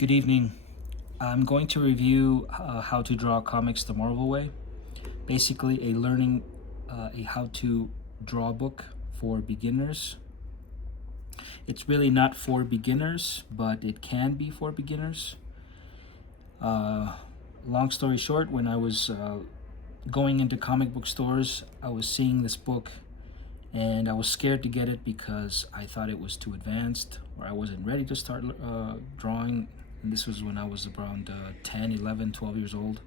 Good evening. I'm going to review how to draw comics the Marvel way. Basically, a how to draw book for beginners. It's really not for beginners, but it can be for beginners. Uh, Long story short, when I was going into comic book stores, I was seeing this book and I was scared to get it because I thought it was too advanced or I wasn't ready to start drawing. And this was when I was around 10, 11, 12 years old.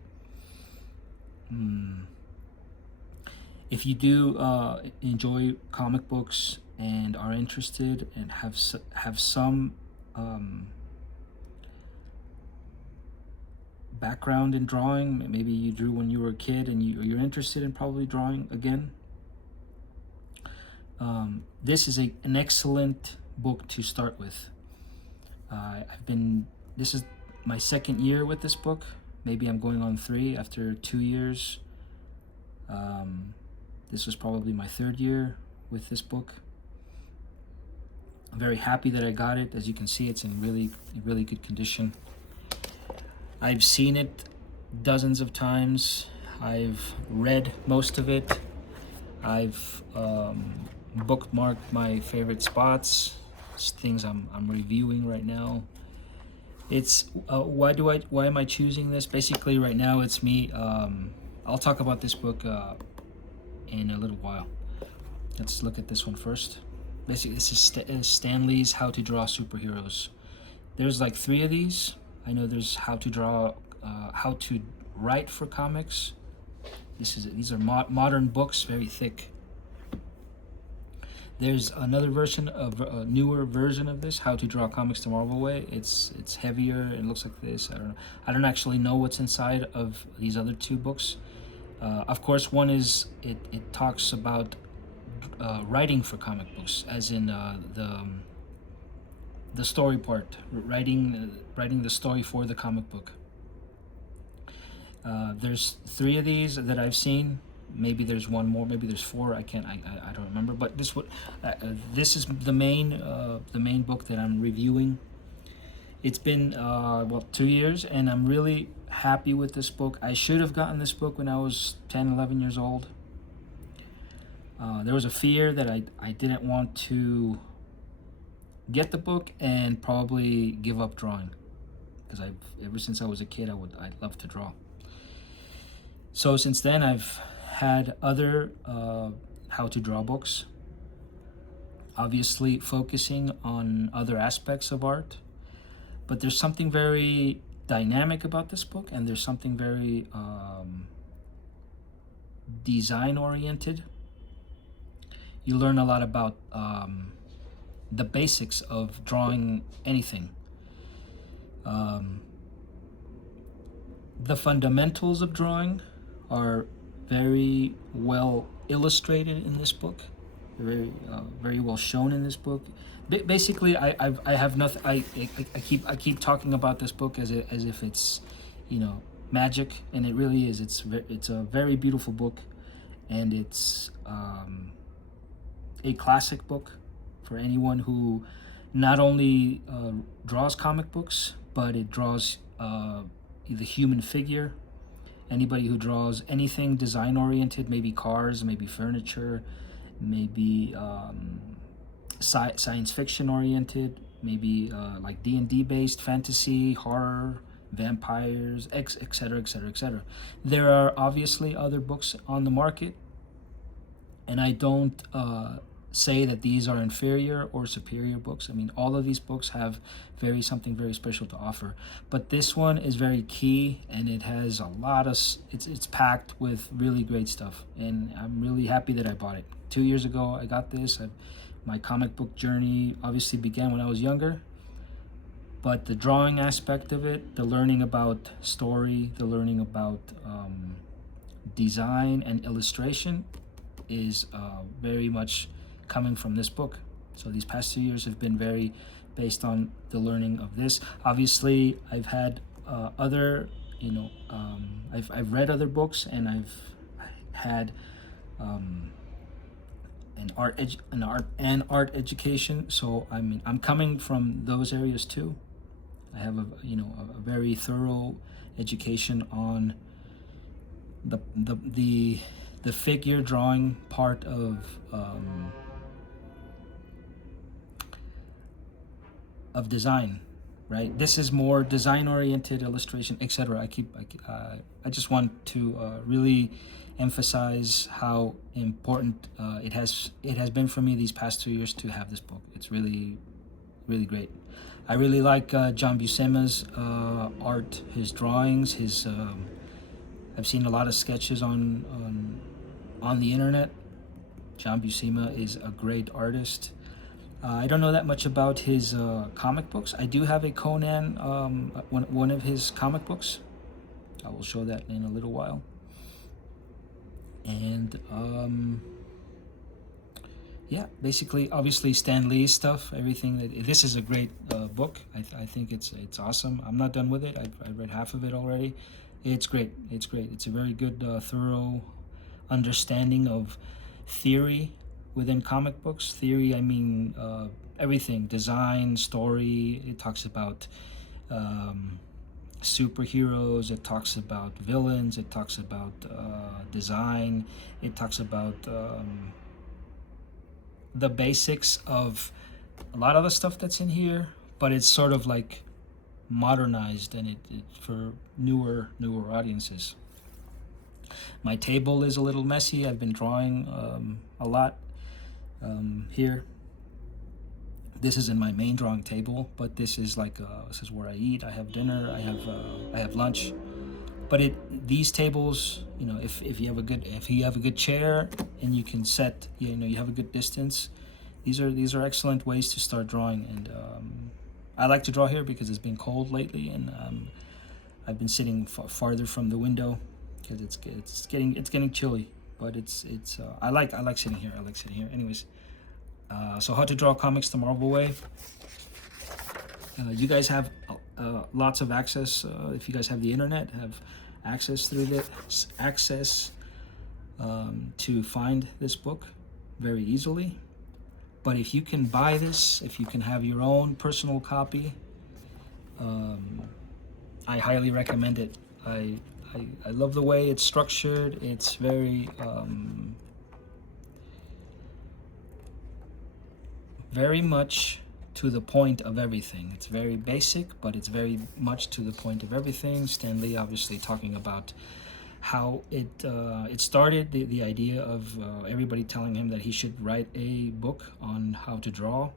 If you do enjoy comic books and are interested and have some background in drawing, maybe you drew when you were a kid and you're interested in probably drawing again, this is an excellent book to start with. This is my second year with this book. Maybe I'm going on 3 after 2 years. This was probably my 3rd year with this book. I'm very happy that I got it. As you can see, it's in really good condition. I've seen it dozens of times. I've read most of it. I've bookmarked my favorite spots, things I'm reviewing right now. It's why am I choosing this? Basically, right now it's me. I'll talk about this book in a little while. Let's look at this one first. Basically, this is Stan Lee's How to Draw Superheroes. There's like 3 of these. I know there's How to Draw, How to Write for Comics. These are modern books, very thick. There's another version of a newer version of this, How to Draw Comics the Marvel Way. It's heavier. It looks like this. I don't actually know what's inside of these other 2 books. Of course, one is it talks about writing for comic books, as in the story part, writing the story for the comic book. There's 3 of these that I've seen. Maybe there's one more. Maybe there's 4. I don't remember. But this is the main book that I'm reviewing. It's been 2 years, and I'm really happy with this book. I should have gotten this book when I was 10, 11 years old. There was a fear that I didn't want to get the book and probably give up drawing, because ever since I was a kid I'd love to draw. So since then I've had other how to draw books, obviously focusing on other aspects of art, but there's something very dynamic about this book, and there's something very design oriented. You learn a lot about the basics of drawing anything. The fundamentals of drawing are very well illustrated in this book, very well shown in this book. Basically, I have nothing. I keep talking about this book as if it's, magic, and it really is. It's a very beautiful book, and it's a classic book for anyone who not only draws comic books, but it draws the human figure. Anybody who draws anything design oriented, maybe cars, maybe furniture, maybe science fiction oriented, maybe like D&D based, fantasy, horror, vampires, etc., etc., etc. There are obviously other books on the market, and I don't say that these are inferior or superior books. I mean, all of these books have something very special to offer, but this one is very key, and it has a lot of it's packed with really great stuff, and I'm really happy that I bought it. 2 years ago I got this. My comic book journey obviously began when I was younger, but the drawing aspect of it, the learning about story, the learning about design and illustration is very much coming from this book. So these past 2 years have been very based on the learning of this. Obviously, I've had other, I've read other books, and I've had an art education. So I'm coming from those areas too. I have a a very thorough education on the figure drawing part of design, right? This is more design oriented, illustration, etc. I just want to really emphasize how important it has been for me these past 2 years to have this book. It's really great. I really like John Buscema's art, his drawings, his I've seen a lot of sketches on the internet. John Buscema is a great artist. I don't know that much about his comic books. I do have a Conan, one of his comic books. I will show that in a little while. And yeah, basically, obviously Stan Lee's stuff, everything. This is a great book. I think it's awesome. I'm not done with it. I've read half of it already. It's great. It's great. It's a very good, thorough understanding of theory within comic books. Theory, I mean everything, design, story. It talks about superheroes, it talks about villains, it talks about design, it talks about the basics of a lot of the stuff that's in here, but it's sort of like modernized, and it for newer audiences. My table is a little messy. I've been drawing a lot here. This isn't my main drawing table, but this is like this is where I eat. I have dinner. I have lunch. But these tables, if you have a good chair and you can set, you have a good distance. These are excellent ways to start drawing. And I like to draw here because it's been cold lately, and I've been sitting farther from the window because it's getting chilly. But I like sitting here. Anyways, so how to draw comics the Marvel way. You guys have lots of access. If you guys have the internet, have access to find this book very easily. But if you can buy this, if you can have your own personal copy, I highly recommend it. I love the way it's structured. It's very much to the point of everything. It's very basic, but it's very much to the point of everything. Stan Lee obviously talking about how it started, the idea of everybody telling him that he should write a book on how to draw.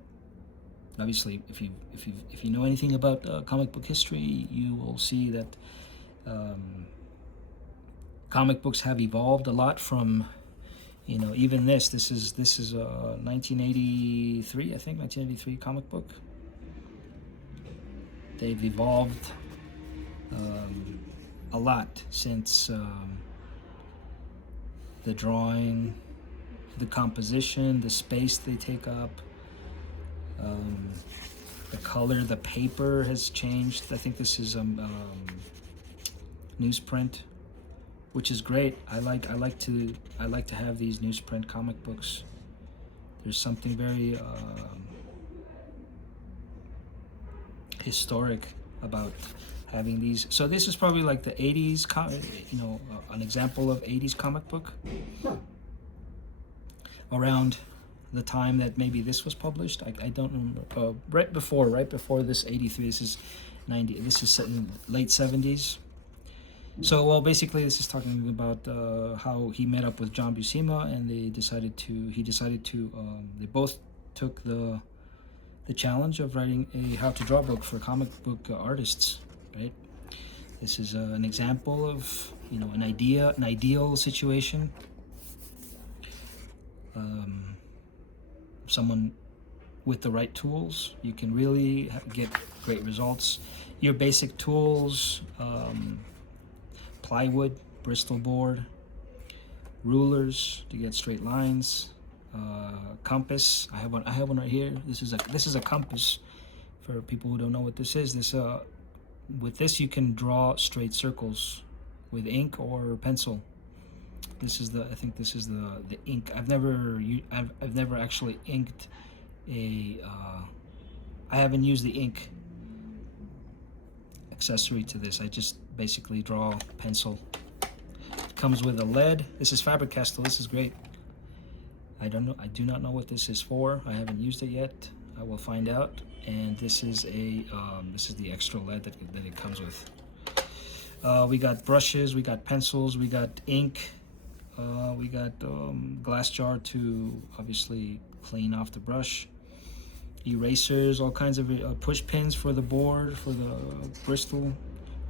Obviously, if you know anything about comic book history, you will see that comic books have evolved a lot from, even this is 1983, I think, 1983 comic book. They've evolved a lot since the drawing, the composition, the space they take up, the color, the paper has changed. I think this is newsprint, which is great. I like to have these newsprint comic books. There's something very historic about having these. So this is probably like the 80s, an example of 80s comic book. Around the time that maybe this was published, I don't remember. Right before this 83. This is 90. This is set in late 70s. So, well, basically, this is talking about how he met up with John Buscema, and he decided to. They both took the challenge of writing a how to draw book for comic book artists. Right. This is an example of an ideal situation. Someone with the right tools, you can really get great results. Your basic tools. Plywood, Bristol board, rulers to get straight lines, compass. I have one right here. This is a compass for people who don't know what this is. With this you can draw straight circles with ink or pencil. I think this is the ink. I've never actually inked I haven't used the ink accessory to this. I just basically draw pencil. It comes with a lead. This is Faber-Castell. This is great. I don't know. I do not know what this is for. I haven't used it yet. I will find out. And this is the extra lead that it comes with. We got brushes. We got pencils. We got ink. We got glass jar to obviously clean off the brush. Erasers, all kinds of push pins for the board, for the Bristol,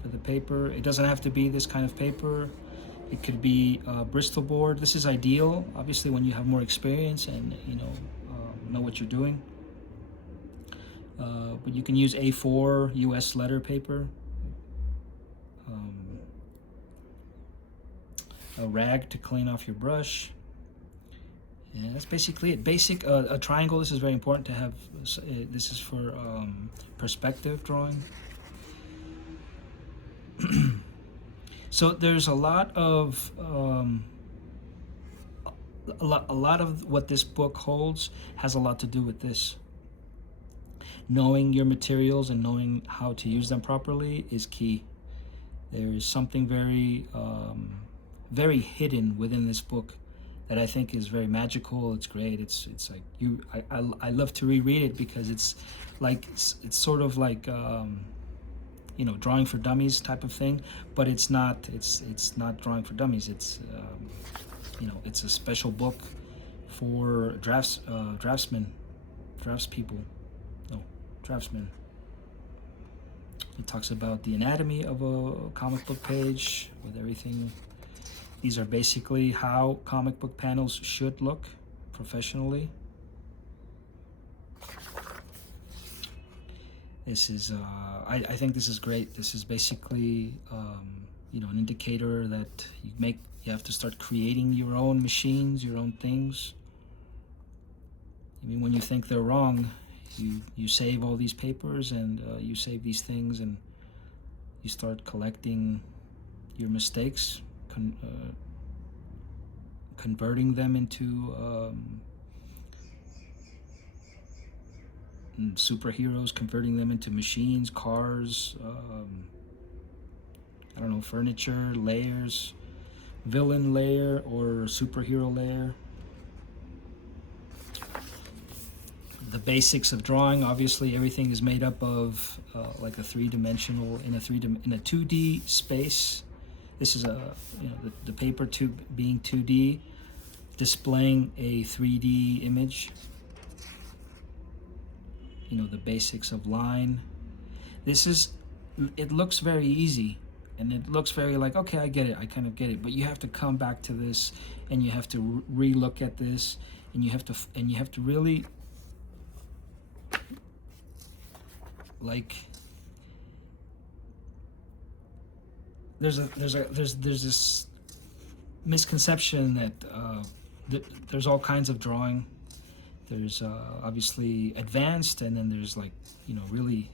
for the paper. It doesn't have to be this kind of paper. It could be Bristol board. This is ideal, obviously, when you have more experience and know what you're doing. But you can use A4 US letter paper. A rag to clean off your brush. Yeah, that's basically it. Basic, a triangle. This is very important to have. This is for perspective drawing. So there's a lot of what this book holds has a lot to do with this. Knowing your materials and knowing how to use them properly is key. There is something very hidden within this book that I think is very magical. It's great. It's like I love to reread it because it's sort of like drawing for dummies type of thing, but it's not not drawing for dummies. It's it's a special book for draftsmen. It talks about the anatomy of a comic book page with everything. These are basically how comic book panels should look professionally. This is, I think this is great. This is basically, an indicator that you have to start creating your own machines, your own things. I mean, when you think they're wrong, you save all these papers and you save these things and you start collecting your mistakes, converting them into superheroes, converting them into machines, cars, furniture, layers, villain layer or superhero layer. The basics of drawing, obviously everything is made up of like a three-dimensional, in a 2D space. This is the paper tube being 2D, displaying a 3D image. The basics of line. It looks very easy and it looks very like, okay, I get it, I kind of get it, but you have to come back to this and you have to re-look at this and you have to really there's this misconception that there's all kinds of drawing. There's obviously advanced, and then there's really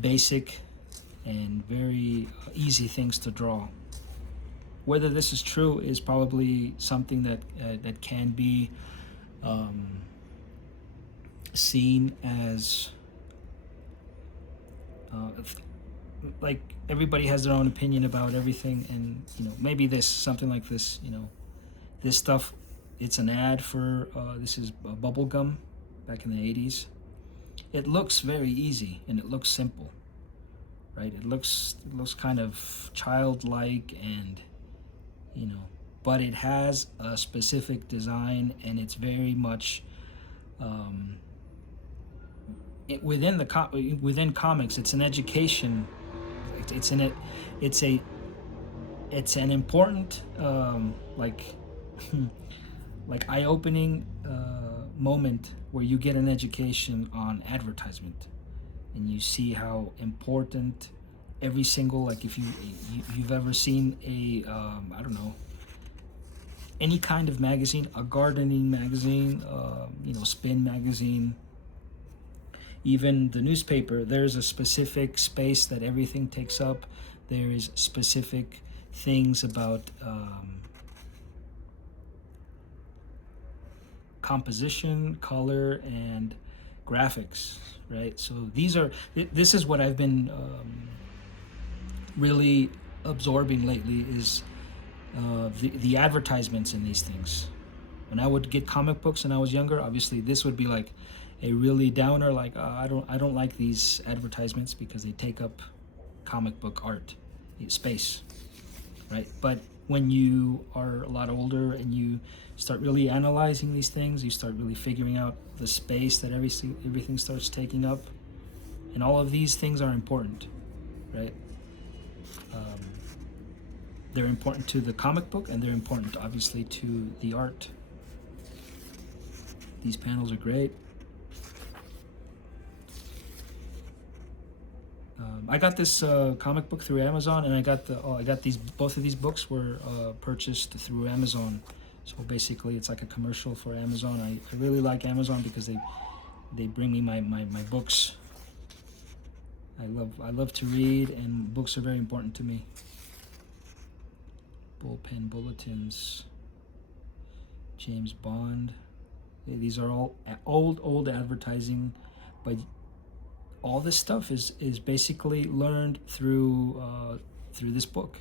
basic and very easy things to draw. Whether this is true is probably something that can be seen as everybody has their own opinion about everything, and maybe something like this, this stuff, it's an ad for this is bubble gum back in the 80s. It looks very easy and it looks simple, right? It looks kind of childlike and but it has a specific design, and it's very much within comics. It's an education. It's an important like eye-opening moment where you get an education on advertisement, and you see how important every single, if you've ever seen a any kind of magazine, a gardening magazine, Spin magazine, even the newspaper, there's a specific space that everything takes up. There is specific things about composition, color, and graphics, right? So this is what I've been really absorbing lately is the advertisements in these things. When I would get comic books when I was younger, obviously this would be like a really downer, like I don't like these advertisements because they take up comic book art space, right? But when you are a lot older and you start really analyzing these things, you start really figuring out the space that everything starts taking up, and all of these things are important, right? Um, they're important to the comic book, and they're important, obviously, to the art. These panels are great. I got this comic book through Amazon, and I got these. Both of these books were purchased through Amazon. So basically, it's like a commercial for Amazon. I really like Amazon because they bring me my books. I love to read, and books are very important to me. Bullpen bulletins. James Bond. These are all old advertising, but all this stuff is basically learned through this book.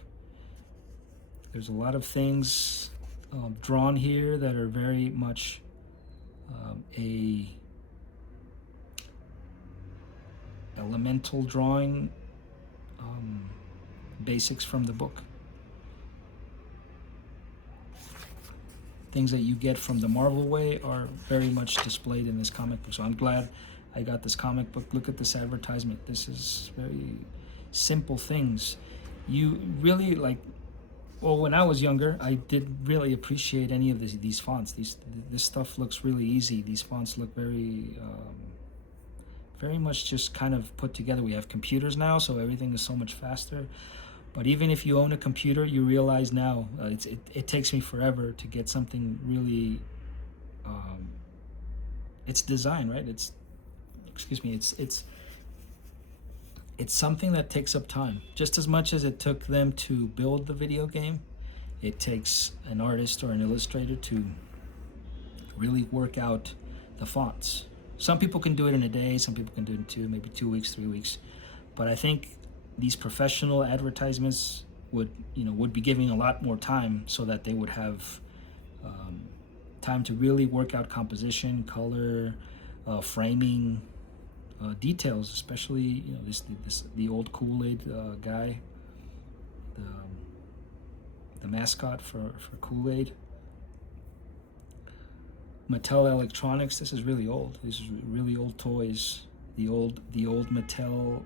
There's a lot of things drawn here that are very much a elemental drawing basics from the book. Things that you get from the Marvel way are very much displayed in this comic book. So I'm glad I got this comic book. Look at this advertisement. This is very simple things. You really like, well, when I was younger, I didn't really appreciate any of these fonts. This stuff looks really easy. These fonts look very much just kind of put together. We have computers now, so everything is so much faster. But even if you own a computer, you realize now it takes me forever to get something really. It's design, right? It's something that takes up time. Just as much as it took them to build the video game, it takes an artist or an illustrator to really work out the fonts. Some people can do it in a day. Some people can do it in maybe 2 weeks, 3 weeks. But I think these professional advertisements would be giving a lot more time so that they would have time to really work out composition, color, framing, details, especially the old Kool-Aid guy, the mascot for Kool-Aid. Mattel Electronics. This is really old. This is really old toys. The old Mattel.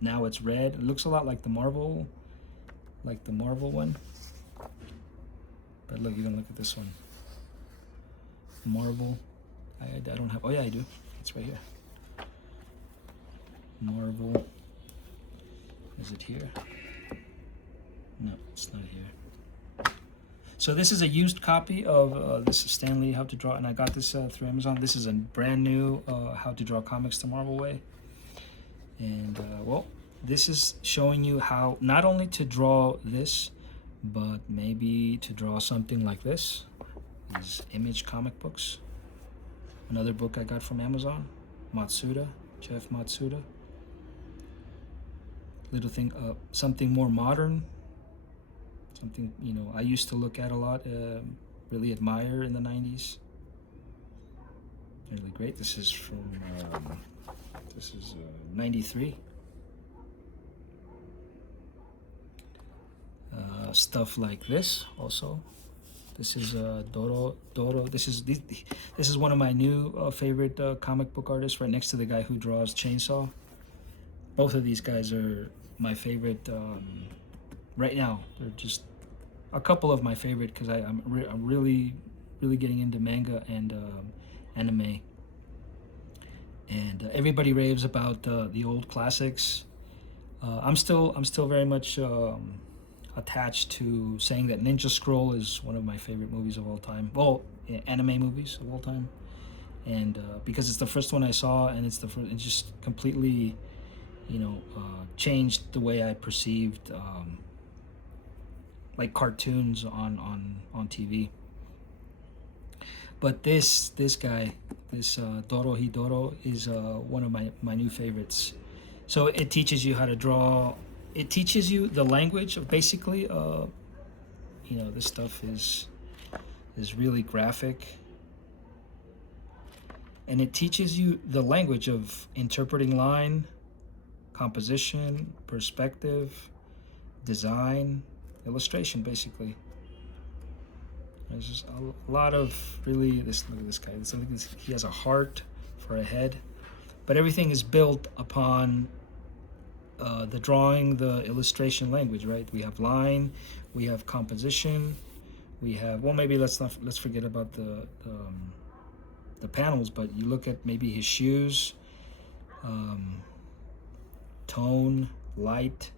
Now it's red. It looks a lot like the Marvel one. But look, you can look at this one. Marvel. I don't have. Oh yeah, I do. It's right here. Marvel. Is it here? No, it's not here. So this is a used copy of this is Stan Lee How to Draw, and I got this through Amazon. This is a brand new How to Draw Comics the Marvel Way. And well, this is showing you how not only to draw this, but maybe to draw something like this. These Image comic books. Another book I got from Amazon, Matsuda, Jeff Matsuda. Little thing, something more modern. Something I used to look at a lot, really admire in the 90s. Really great. This is from 93. Stuff like this also. This is Doro. This is one of my new favorite comic book artists, right next to the guy who draws Chainsaw. Both of these guys are my favorite right now. They're just a couple of my favorite because I'm really getting into manga and anime. And everybody raves about the old classics. I'm still very much attached to saying that Ninja Scroll is one of my favorite movies of all time. Well, anime movies of all time, and because it's the first one I saw, and it just completely, changed the way I perceived like cartoons on TV. But this guy, Dorohedoro, is one of my new favorites. So it teaches you how to draw it teaches you the language of basically, this stuff is really graphic. And it teaches you the language of interpreting line, composition, perspective, design, illustration, basically. There's just a lot of really, look at this guy. He has a heart for a head, but everything is built upon the drawing, the illustration language, right? We have line, we have composition, we have, well, maybe let's forget about the panels, but you look at maybe his shoes, tone, light,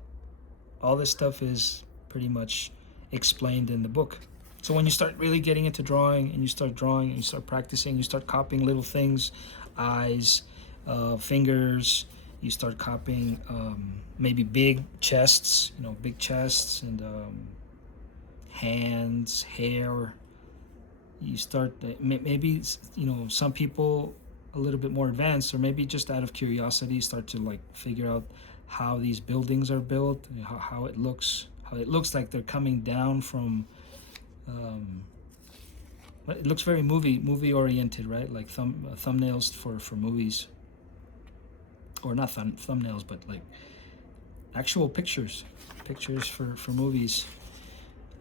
all this stuff is pretty much explained in the book. So when you start really getting into drawing, and you start drawing, and you start practicing, you start copying little things, eyes, fingers, you start copying maybe big chests, and hands, hair. You start, maybe, some people a little bit more advanced, or maybe just out of curiosity, start to like figure out how these buildings are built, how it looks like they're coming down from, it looks very movie oriented, right? Like thumbnails for movies, or not thumbnails, but like actual pictures for movies.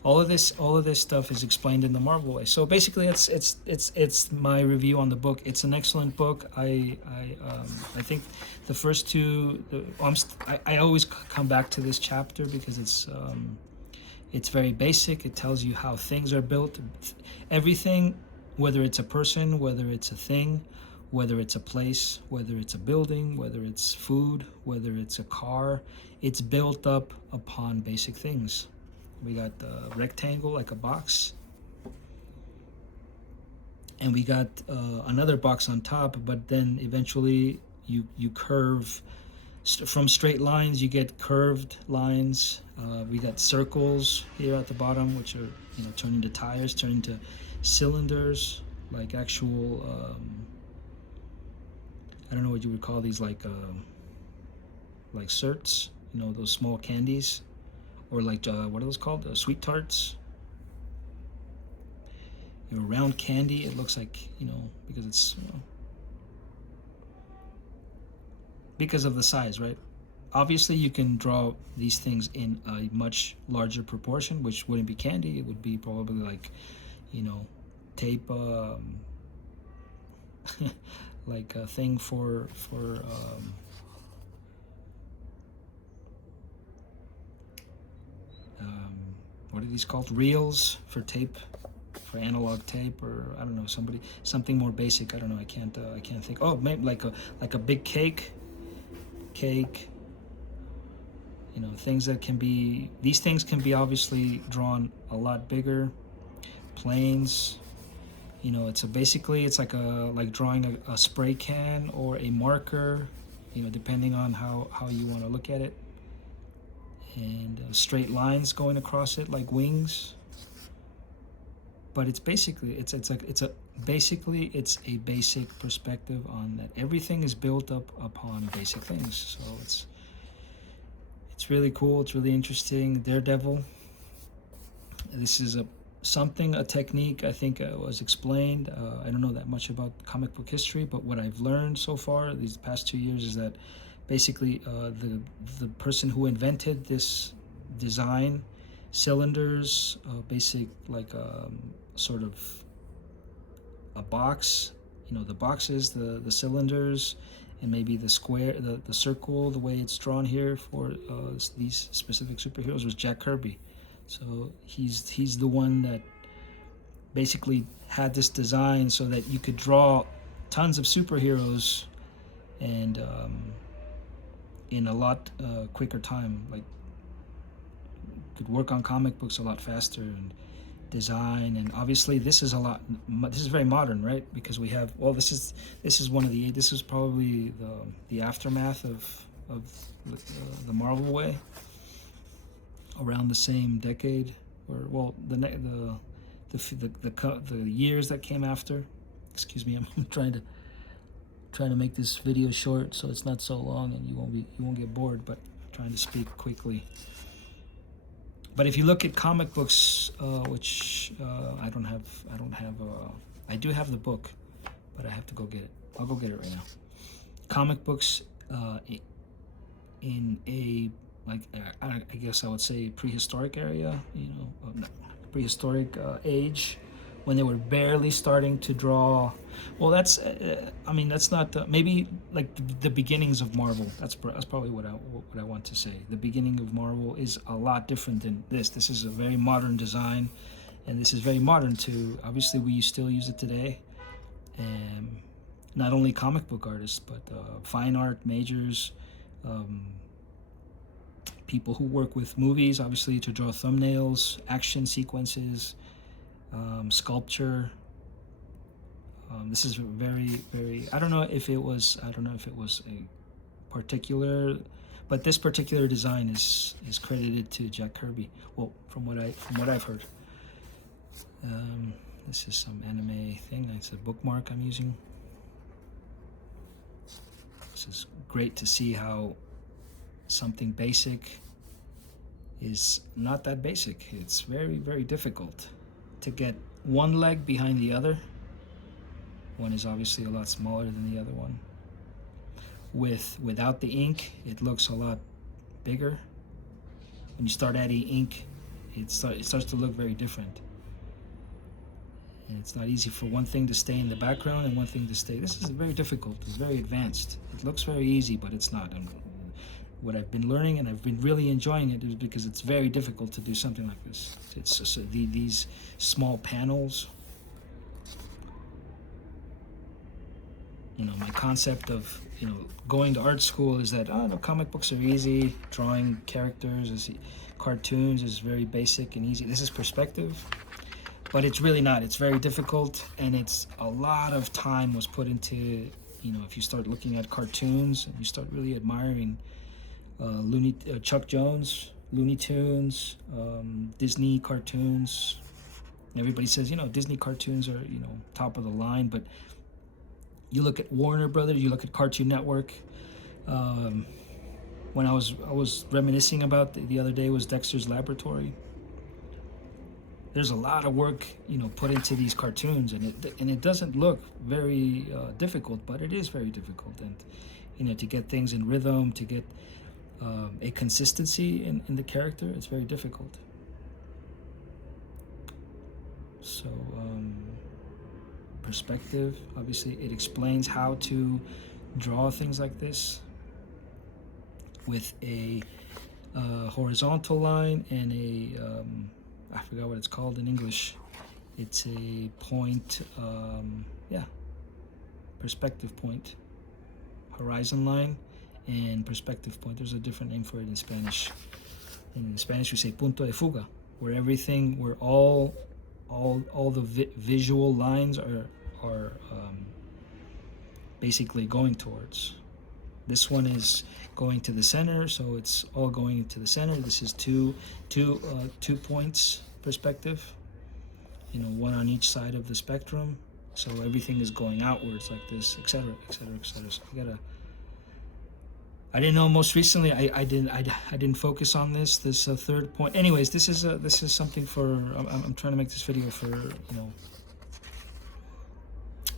All of this stuff is explained in the Marvel way. So basically, it's my review on the book. It's an excellent book. I think the first two, I always come back to this chapter because it's very basic. It tells you how things are built. Everything, whether it's a person, whether it's a thing, whether it's a place, whether it's a building, whether it's food, whether it's a car, it's built up upon basic things. We got the rectangle, like a box, and we got another box on top, but then eventually you curve from straight lines, you get curved lines. We got circles here at the bottom, which are turned into tires, turned into cylinders, like actual I don't know what you would call these, like certs, those small candies, or like what are those called? Sweet tarts. Round candy. It looks like because it's because of the size, right? Obviously, you can draw these things in a much larger proportion, which wouldn't be candy. It would be probably like, tape, like a thing for what are these called? Reels for tape, for analog tape, or I don't know, something more basic. I don't know. I can't think. Oh, maybe like a big cake. Things that can be. These things can be obviously drawn a lot bigger. Planes. It's like drawing a spray can or a marker. Depending on how you want to look at it. And straight lines going across it like wings. But it's basically it's a basic perspective on that everything is built up upon basic things. So it's really cool. It's really interesting. Daredevil. This is a technique I think was explained. I don't know that much about comic book history, but what I've learned so far these past 2 years is that basically the person who invented this design, cylinders, basic like sort of a box, the boxes, the cylinders, and maybe the square, the circle, the way it's drawn here for these specific superheroes, was Jack Kirby. So he's the one that basically had this design so that you could draw tons of superheroes and in a lot quicker time. Like, could work on comic books a lot faster and design. And obviously this is very modern, right? Because we have, well, this is probably the aftermath of the Marvel way, around the same decade, or well, the years that came after. Excuse me, I'm trying to make this video short so it's not so long and you won't get bored, but I'm trying to speak quickly. But if you look at comic books, which I do have the book, but I have to go get it. I'll go get it right now. Comic books in a, like, I guess I would say prehistoric area, prehistoric age, when they were barely starting to draw. Well, that's that's not maybe like the beginnings of Marvel. That's probably what I want to say. The beginning of Marvel is a lot different than this. This is a very modern design, and this is very modern too. Obviously, we still use it today, and not only comic book artists, but fine art majors, people who work with movies, obviously, to draw thumbnails, action sequences, sculpture. This is very, very. I don't know if it was a particular, but this particular design is credited to Jack Kirby. Well, from what I've heard. This is some anime thing. It's a bookmark I'm using. This is great to see how something basic is not that basic. It's very, very difficult to get one leg behind the other. One is obviously a lot smaller than the other one. Without the ink, it looks a lot bigger. When you start adding ink, it starts to look very different. And it's not easy for one thing to stay in the background and one thing to stay. This is very difficult. It's very advanced. It looks very easy, but it's not. And what I've been learning, and I've been really enjoying it, is because it's very difficult to do something like this. It's just these small panels. My concept of going to art school is that comic books are easy, drawing characters, cartoons is very basic and easy. This is perspective, but it's really not. It's very difficult, and it's a lot of time was put into. If you start looking at cartoons and you start really admiring Chuck Jones, Looney Tunes, Disney cartoons. Everybody says Disney cartoons are top of the line, but you look at Warner Brothers, you look at Cartoon Network. When I was reminiscing about the other day was Dexter's Laboratory. There's a lot of work put into these cartoons, and it doesn't look very difficult, but it is very difficult, and to get things in rhythm, to get a consistency in the character, it's very difficult. So perspective, obviously, it explains how to draw things like this with a horizontal line and I forgot what it's called in English. It's a point, perspective point, horizon line, and perspective point. There's a different name for it in Spanish. In Spanish, we say punto de fuga, where all the visual lines are basically going towards. This one is going to the center, so it's all going to the center. This is two points perspective, one on each side of the spectrum. So everything is going outwards like this, etc., etc., etc. So I didn't know most recently. I didn't focus on this third point. Anyways, this is something for. I'm trying to make this video for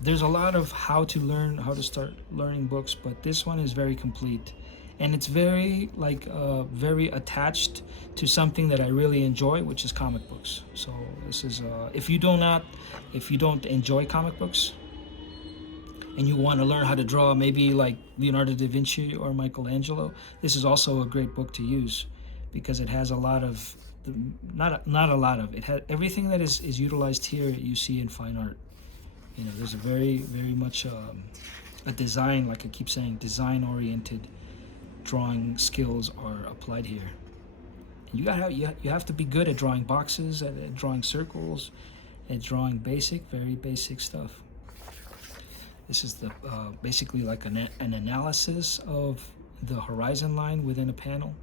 There's a lot of how to start learning books, but this one is very complete, and it's very very attached to something that I really enjoy, which is comic books. So this is if you don't enjoy comic books and you want to learn how to draw, maybe like Leonardo da Vinci or Michelangelo, this is also a great book to use, because it has a lot of not a lot of it has everything that is utilized here you see in fine art. There's a very, very much a design, like I keep saying, design-oriented drawing skills are applied here. And you have to be good at drawing boxes, at drawing circles, at drawing very basic stuff. This is the basically like an analysis of the horizon line within a panel.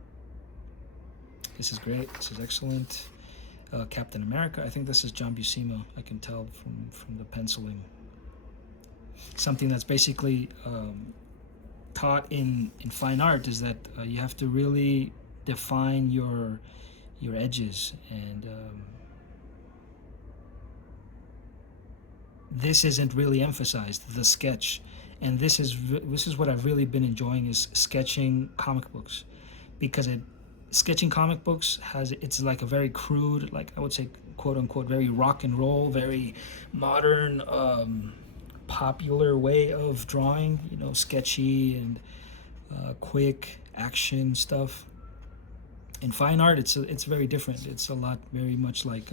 This is great. This is excellent. Captain America. I think this is John Buscema. I can tell from the penciling. Something that's basically taught in fine art is that you have to really define your edges, and this isn't really emphasized, the sketch. And this is what I've really been enjoying, is sketching comic books, because sketching comic books it's like a very crude, like I would say, quote unquote, very rock and roll, very modern, popular way of drawing, sketchy and quick action stuff. In fine art, it's very different. It's a lot, very much like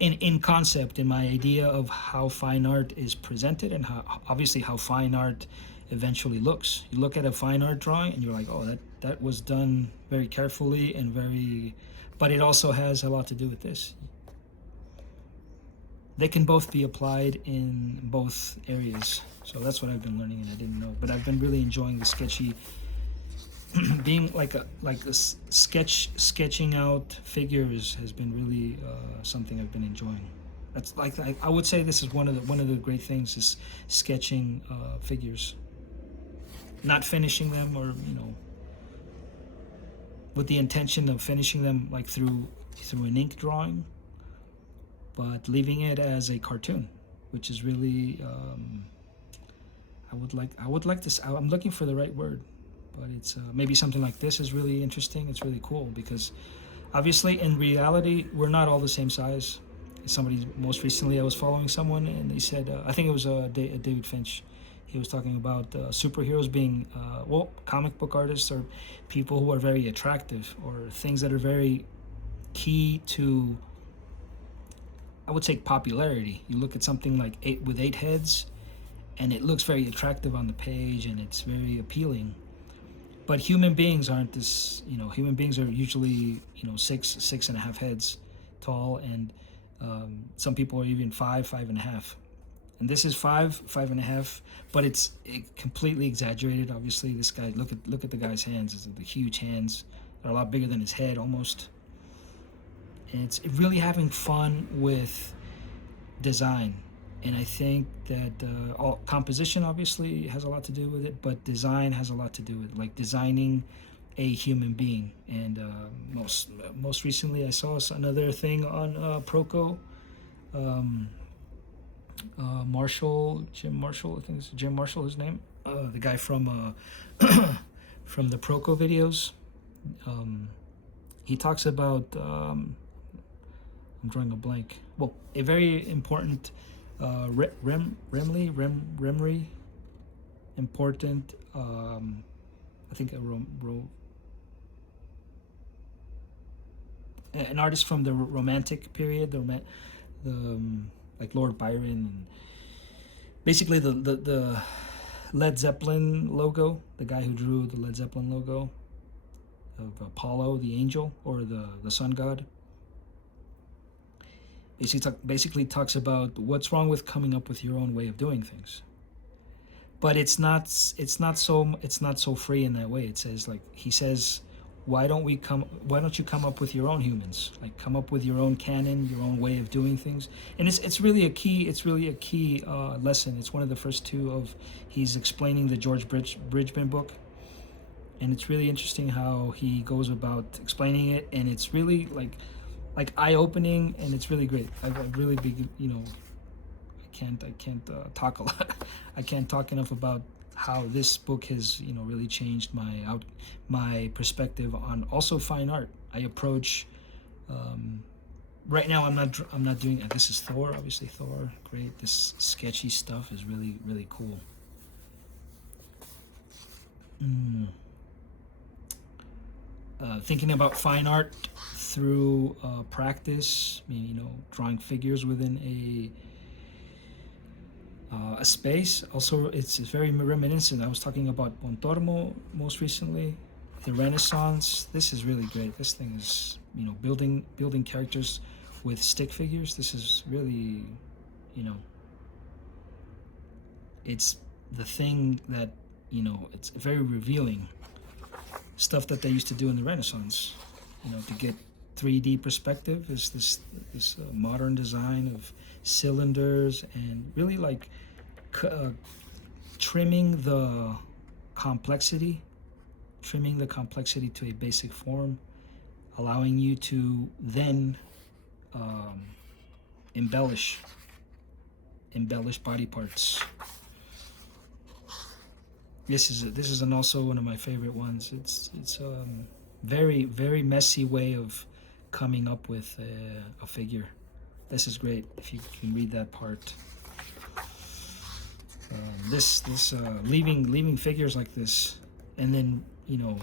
in concept, in my idea of how fine art is presented, and how fine art eventually looks. You look at a fine art drawing and you're like, oh, that was done very carefully and very, but it also has a lot to do with this. They can both be applied in both areas. So that's what I've been learning, and I didn't know, but I've been really enjoying the sketchy, being like a sketching out figures has been really something I've been enjoying. That's like, I would say this is one of the great things, is sketching figures, not finishing them, or with the intention of finishing them like through an ink drawing, but leaving it as a cartoon, which is really I would like to. I'm looking for the right word, but it's maybe something like this is really interesting. It's really cool, because obviously in reality we're not all the same size. Most recently I was following someone, and they said, I think it was David Finch. He was talking about superheroes being comic book artists, or people who are very attractive, or things that are very key to, I would say, popularity. You look at something like 8 heads, and it looks very attractive on the page, and it's very appealing. But human beings aren't this. Human beings are usually 6.5 heads tall, and some people are even 5.5. And this is 5.5, but it's completely exaggerated. Obviously, this guy, look at the guy's hands. It's the huge hands. They're a lot bigger than his head, almost. And it's really having fun with design. And I think that all composition obviously has a lot to do with it, but design has a lot to do with it, like designing a human being. And most recently, I saw another thing on Proko. Jim Marshall, I think it's Jim Marshall, his name. The guy from from the Proko videos. He talks about I'm drawing a blank. Well, a very important Remry important. I think an artist from the Romantic period, like Lord Byron, and basically the Led Zeppelin logo, the guy who drew the Led Zeppelin logo of Apollo, the angel, or the sun god. Basically talks about what's wrong with coming up with your own way of doing things. But it's not so free in that way. It says, like, he says, why don't you come up with your own humans? Like, come up with your own canon, your own way of doing things. And it's really a key lesson. It's one of the first two of, he's explaining the George Bridgman book. And it's really interesting how he goes about explaining it, and it's really like eye-opening, and it's really great. I've really big, I can't talk a lot. I can't talk enough about how this book has, really changed my perspective on also fine art. I approach right now. I'm not doing. This is Thor, obviously. Thor, great. This sketchy stuff is really, really cool. Thinking about fine art through practice, drawing figures within a space. Also, it's very reminiscent. I was talking about Pontormo most recently, the Renaissance. This is really great. This thing is, building characters with stick figures. This is really, it's the thing that, it's very revealing. Stuff that they used to do in the Renaissance, to get 3D perspective, is this modern design of cylinders, and really like trimming the complexity to a basic form, allowing you to then embellish body parts. This is also one of my favorite ones. It's very, very messy way of coming up with a figure. This is great if you can read that part. Leaving figures like this, and then, you know,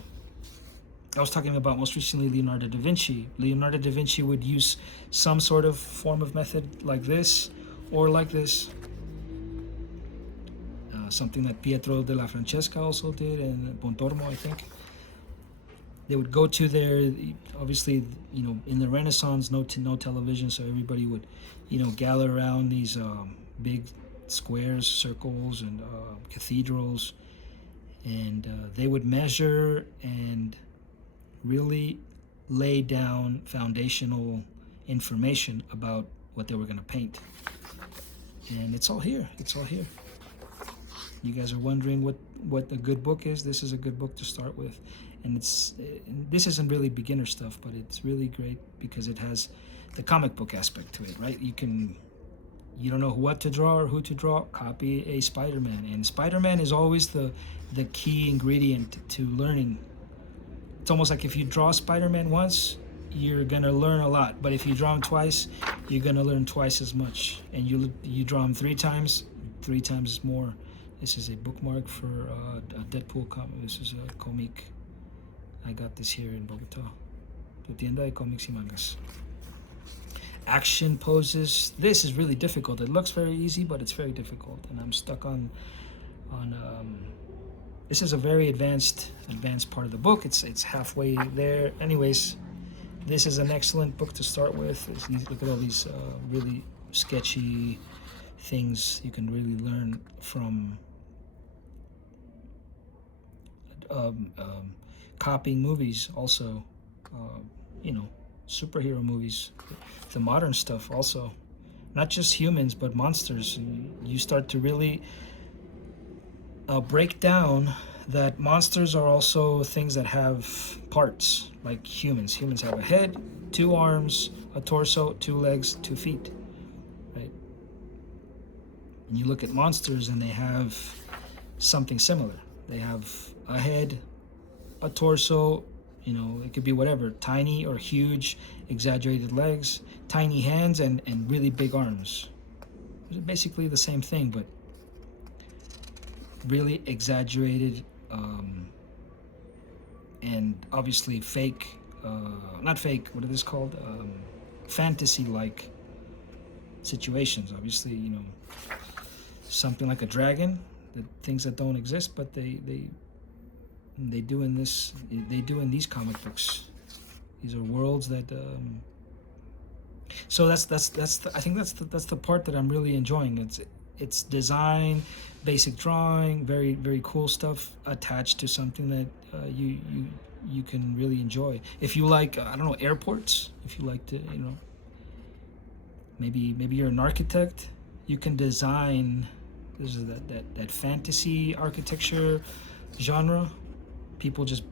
I was talking about most recently Leonardo da Vinci. Leonardo da Vinci would use some sort of form of method like this or like this. Something that Pietro della Francesca also did, and Pontormo, I think. They would go to their, obviously, you know, in the Renaissance, no television, so everybody would, you know, gather around these big squares, circles, and cathedrals, and they would measure and really lay down foundational information about what they were going to paint. And it's all here. It's all here. You guys are wondering what a good book is. This is a good book to start with. And this isn't really beginner stuff, but it's really great because it has the comic book aspect to it, right? You don't know what to draw or who to draw, copy a Spider-Man. And Spider-Man is always the key ingredient to learning. It's almost like if you draw Spider-Man once, you're gonna learn a lot. But if you draw him twice, you're gonna learn twice as much. And you draw him 3 times more. This is a bookmark for a Deadpool comic. This is a comic. I got this here in Bogota. Tu tienda de cómics y mangas. Action poses. This is really difficult. It looks very easy, but it's very difficult. And I'm stuck on this is a very advanced part of the book. It's halfway there. Anyways, this is an excellent book to start with. Look at all these really sketchy things you can really learn from copying movies also, you know, superhero movies, the modern stuff also, not just humans but monsters. And you start to really break down that monsters are also things that have parts like humans. Humans have a head, 2 arms, a torso, 2 legs, 2 feet, right? And you look at monsters and they have something similar. They have a head, a torso, you know, it could be whatever, tiny or huge, exaggerated legs, tiny hands, and really big arms. It's basically the same thing, but really exaggerated, and obviously fake, not fake, what are this called? Fantasy-like situations. Obviously, you know, something like a dragon, things that don't exist, but they do in these comic books. These are worlds that so I think that's the part that I'm really enjoying. It's design, basic drawing, very, very cool stuff attached to something that you can really enjoy. If you like, I don't know, airports, if you like to, you know, maybe you're an architect, you can design. This is that fantasy architecture genre. People just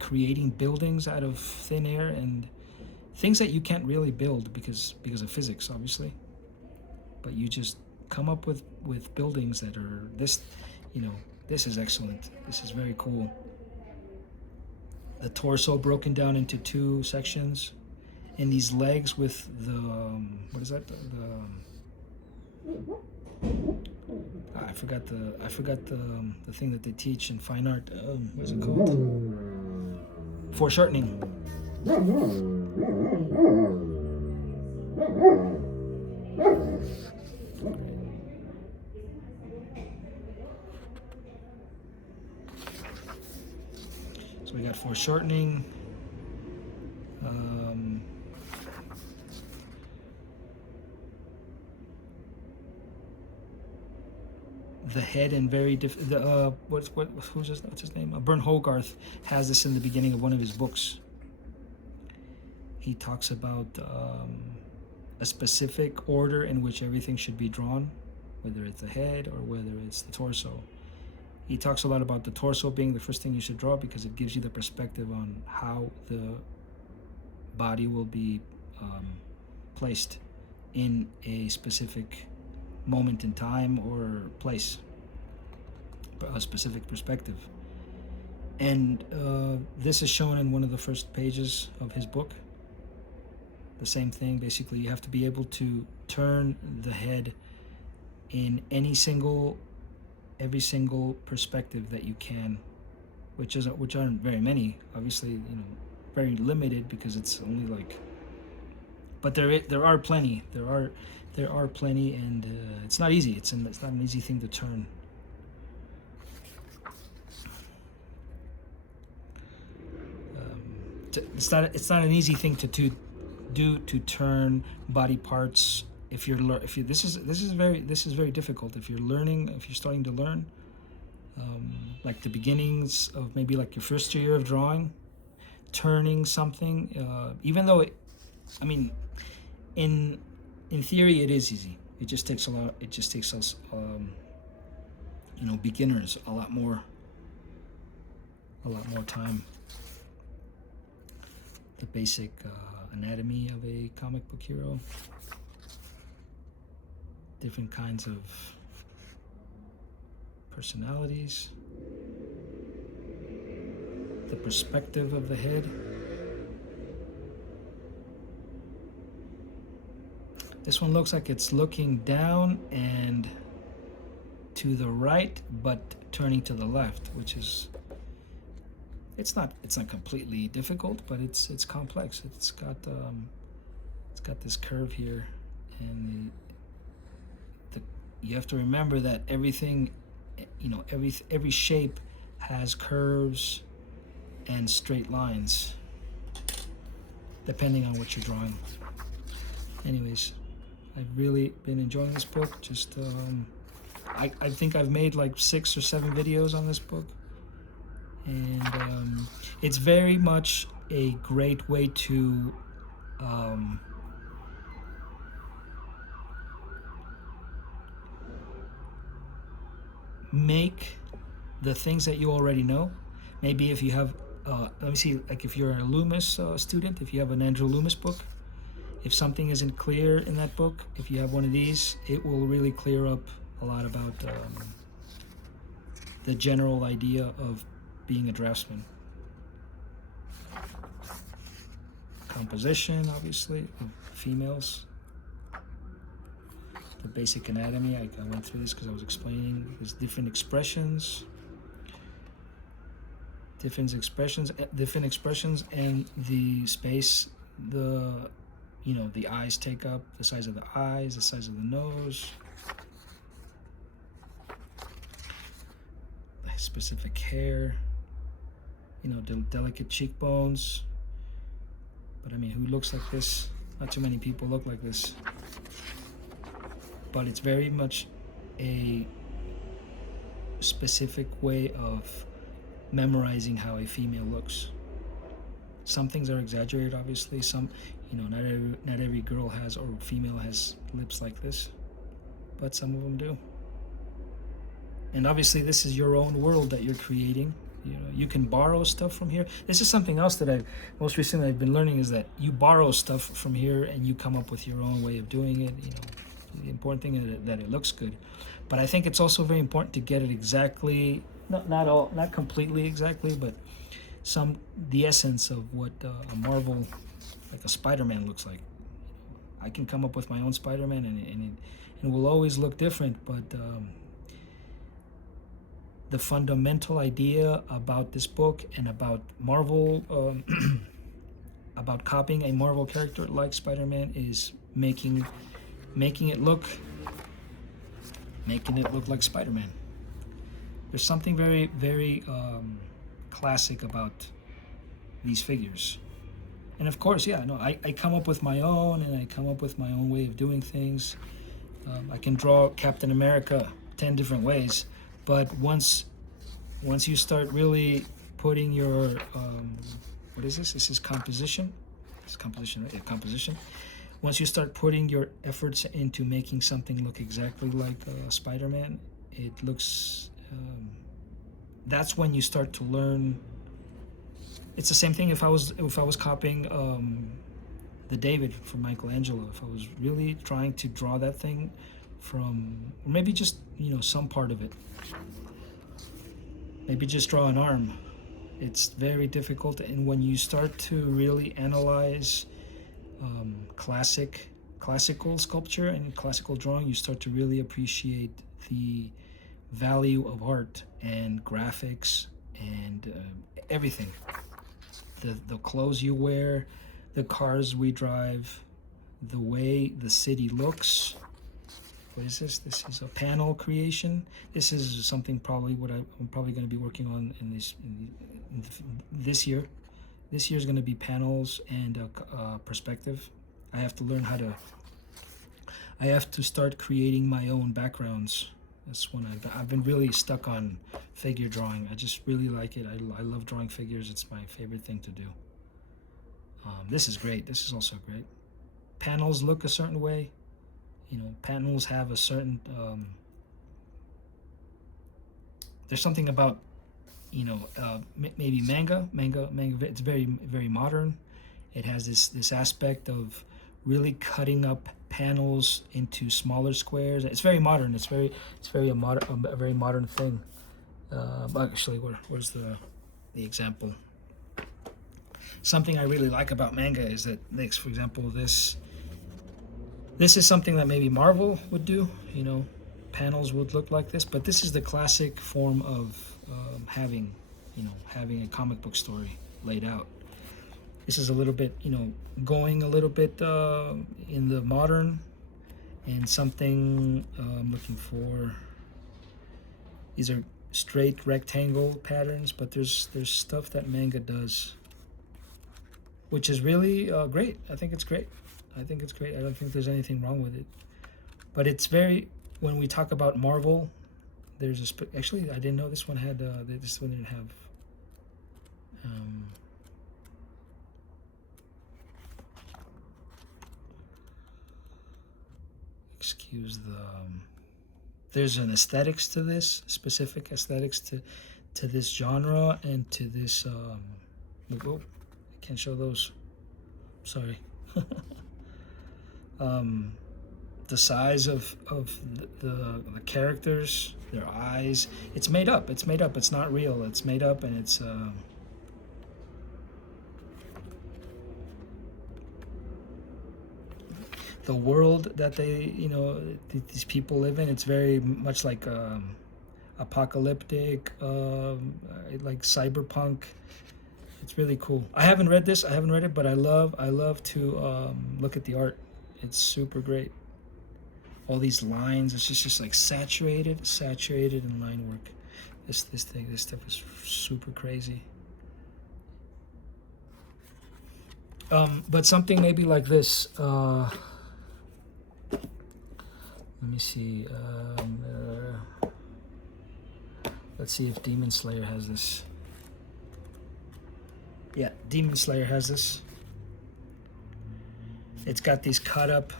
creating buildings out of thin air and things that you can't really build because of physics, obviously. But you just come up with buildings that are this, you know, this is excellent. This is very cool. The torso broken down into 2 sections, and these legs with the what is that? I forgot the thing that they teach in fine art. What is it called? Foreshortening. So we got foreshortening. The head and very different. What's his name? Bern Hogarth has this in the beginning of one of his books. He talks about a specific order in which everything should be drawn, whether it's the head or whether it's the torso. He talks a lot about the torso being the first thing you should draw because it gives you the perspective on how the body will be placed in a specific moment in time or place, a specific perspective. And this is shown in one of the first pages of his book. The same thing, basically, you have to be able to turn the head in every single perspective that you can, which aren't very many, obviously, very limited because it's only like, but there are plenty, and it's not easy. It's not an easy thing to turn. It's not an easy thing to do to turn body parts. This is very difficult if you're starting to learn, like the beginnings of maybe like your first year of drawing, turning something, even though in theory it is easy. It just takes us beginners a lot more time. The basic anatomy of a comic book hero, different kinds of personalities, the perspective of the head. This one looks like it's looking down and to the right, but turning to the left, which is, it's not completely difficult, but it's complex. It's got this curve here, and you have to remember that everything, every shape has curves and straight lines depending on what you're drawing. Anyways, I've really been enjoying this book. Just I think I've made like 6 or 7 videos on this book, and it's very much a great way to make the things that you already know. Maybe if you have let me see, like if you're a Loomis student, if you have an Andrew Loomis book, if something isn't clear in that book, if you have one of these, it will really clear up a lot about the general idea of being a draftsman. Composition, obviously, of females. The basic anatomy, I went through this because I was explaining. There's different expressions, and the space the eyes take up, the size of the eyes, the size of the nose, specific hair, delicate cheekbones. But who looks like this? Not too many people look like this. But it's very much a specific way of memorizing how a female looks. Some things are exaggerated, obviously. Some, not every girl has or female has lips like this, but some of them do. And obviously, this is your own world that you're creating. You can borrow stuff from here. This is something else that I've been learning, is that you borrow stuff from here and you come up with your own way of doing it. The important thing is that it looks good. But I think it's also very important to get it exactly, not completely exactly, but the essence of what a Marvel, like a Spider-Man, looks like. I can come up with my own Spider-Man, and it will always look different, but the fundamental idea about this book and about Marvel, about copying a Marvel character like Spider-Man, is making it look like Spider-Man. There's something very, very classic about these figures. And of course, I come up with my own, and I come up with my own way of doing things. I can draw Captain America 10 different ways, but once you start really putting your what is this? This is composition. It's composition, right? Yeah, composition. Once you start putting your efforts into making something look exactly like Spider-Man, it looks that's when you start to learn. It's the same thing if I was copying the David from Michelangelo. If I was really trying to draw that thing from, or maybe just, you know, some part of it. Maybe just draw an arm. It's very difficult, and when you start to really analyze classical sculpture and classical drawing, you start to really appreciate the value of art and graphics and everything. The clothes you wear, the cars we drive, the way the city looks. What is this? This is a panel creation. This is something probably what I'm probably going to be working on in this year. This year is going to be panels and perspective. I have to learn how to. I have to start creating my own backgrounds. That's when I've been really stuck on figure drawing. I just really like it. I love drawing figures. It's my favorite thing to do. This is great. This is also great. Panels look a certain way. You know, panels have a certain. There's something about, you know, maybe manga. It's very modern. It has this aspect of really cutting up panels into smaller squares. It's very modern. It's very a very modern thing. Actually, where's the example? Something I really like about manga is that, for example, this is something that maybe Marvel would do. You know, panels would look like this, but this is the classic form of having a comic book story laid out. This is a little bit, you know, going a little bit in the modern, and something I'm looking for. These are straight rectangle patterns, but there's stuff that manga does, which is really great. I think it's great. I don't think there's anything wrong with it. But it's very, when we talk about Marvel, there's actually I didn't know this one had this one didn't have. Excuse the. There's an aesthetics to this, specific aesthetics to this genre and to this. Oh, I can't show those. Sorry. The size of the characters, their eyes. It's made up. It's not real. It's made up, and it's. The world that they, you know, these people live in, it's very much like apocalyptic, like cyberpunk. It's really cool. I haven't read it, but I love to look at the art. It's super great. All these lines, it's just like saturated in line work. This stuff is super crazy. But something maybe like this. Let me see. Let's see if Demon Slayer has this. Yeah, Demon Slayer has this. It's got these cut up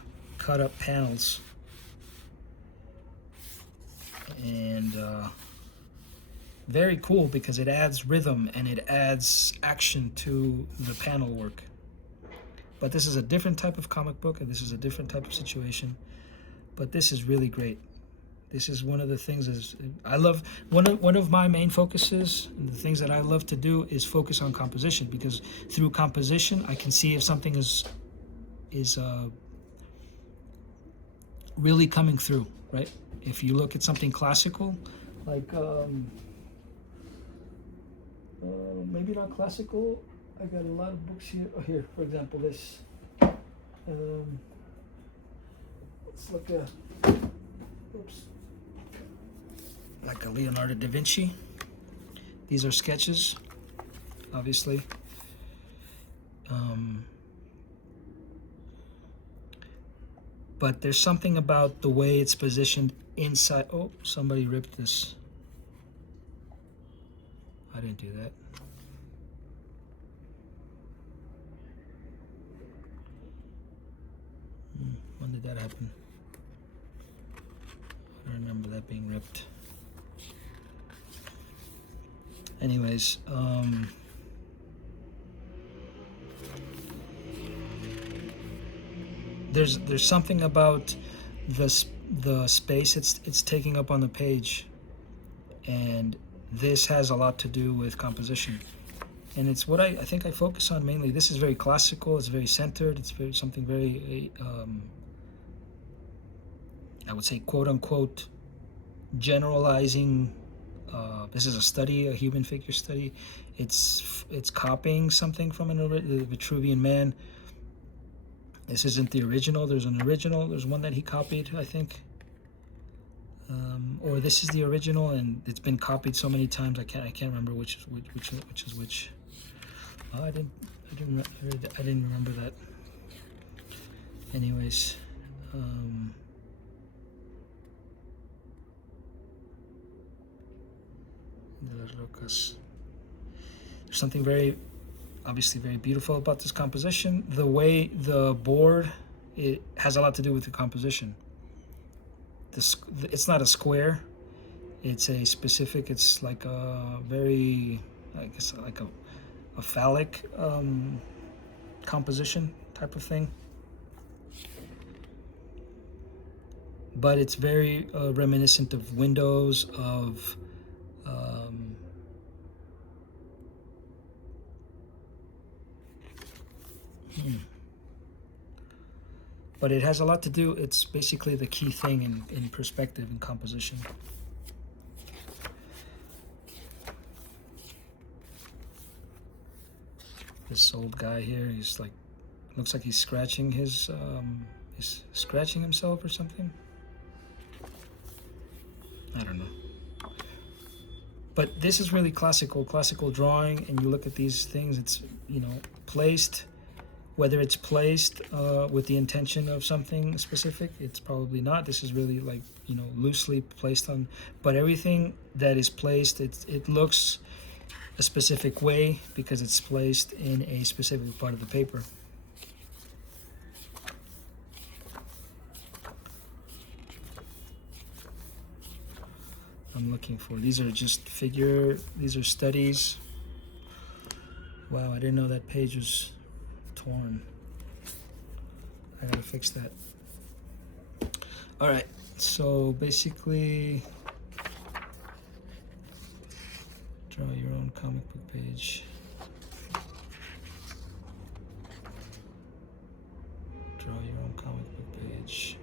panels, and very cool because it adds rhythm and it adds action to the panel work. But this is a different type of comic book, and this is a different type of situation. But this is really great. This is one of the things is I love. One of my main focuses and the things that I love to do is focus on composition, because through composition I can see if something is really coming through, right? If you look at something classical, like maybe not classical. I got a lot of books here. Oh, here, for example, this. Let's look at. Oops. Like a Leonardo da Vinci. These are sketches, obviously. But there's something about the way it's positioned inside. Oh, somebody ripped this. I didn't do that. When did that happen? I don't remember that being ripped. Anyways, there's something about the space it's taking up on the page, and this has a lot to do with composition, and it's what I think I focus on mainly. This is very classical, it's very centered, it's very something very I would say quote unquote generalizing. This is a study, a human figure study. It's copying something from the Vitruvian Man. This isn't the original. There's an original. There's one that he copied, I think. Or this is the original, and it's been copied so many times. I can't remember which is which. Oh, I didn't remember that. Anyways, there's something very, obviously very beautiful about this composition. The way the board, it has a lot to do with the composition. It's not a square, it's a specific, it's like a very, I guess like a phallic composition type of thing. But it's very reminiscent of windows, of but it has a lot to do, it's basically the key thing in perspective and composition. This old guy here, he's like, looks like he's scratching he's scratching himself or something. I don't know. But this is really classical drawing, and you look at these things, it's, you know, placed, whether it's placed with the intention of something specific, it's probably not. This is really like, you know, loosely placed on, but everything that is placed, it looks a specific way because it's placed in a specific part of the paper. I'm looking for, these are just these are studies. Wow, I didn't know that page was torn. I gotta fix that. All right, so basically, draw your own comic book page. Draw your own comic book page.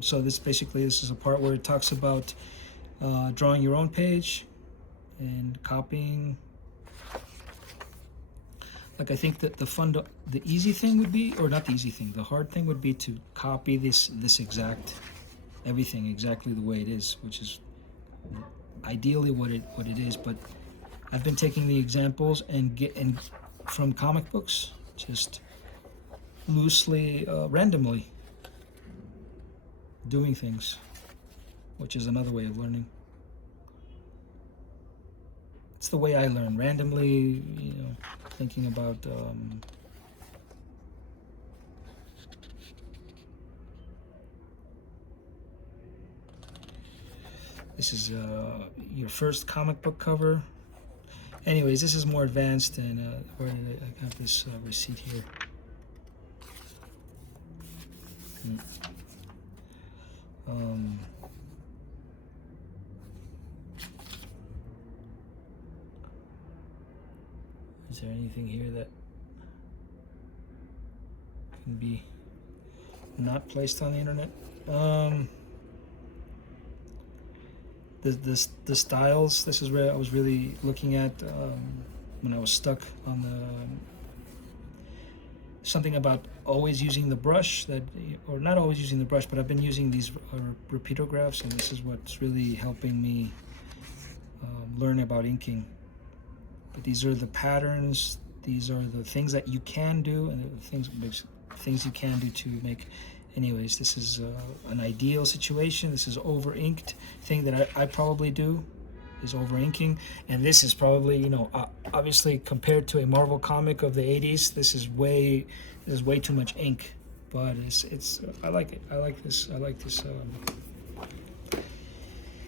So this is a part where it talks about drawing your own page and copying. Like, I think that the easy thing would be, or not the easy thing, the hard thing would be to copy this everything exactly the way it is, which is ideally what it is. But I've been taking the examples and from comic books, just loosely, randomly doing things, which is another way of learning. It's the way I learn, randomly, you know, thinking about this is your first comic book cover. Anyways, this is more advanced, and where did I got this receipt here? Is there anything here that can be not placed on the internet? The styles, this is where I was really looking at when I was stuck on something about always using the brush, or not always using the brush, but I've been using these repeatographs, and this is what's really helping me learn about inking. But these are the patterns, these are the things that you can do, and the things you can do to make. Anyways, this is an ideal situation. This is over inked thing that I probably do, is over inking, and this is probably, you know, obviously compared to a Marvel comic of the 80s, this is way too much ink, but it's I like it. I like this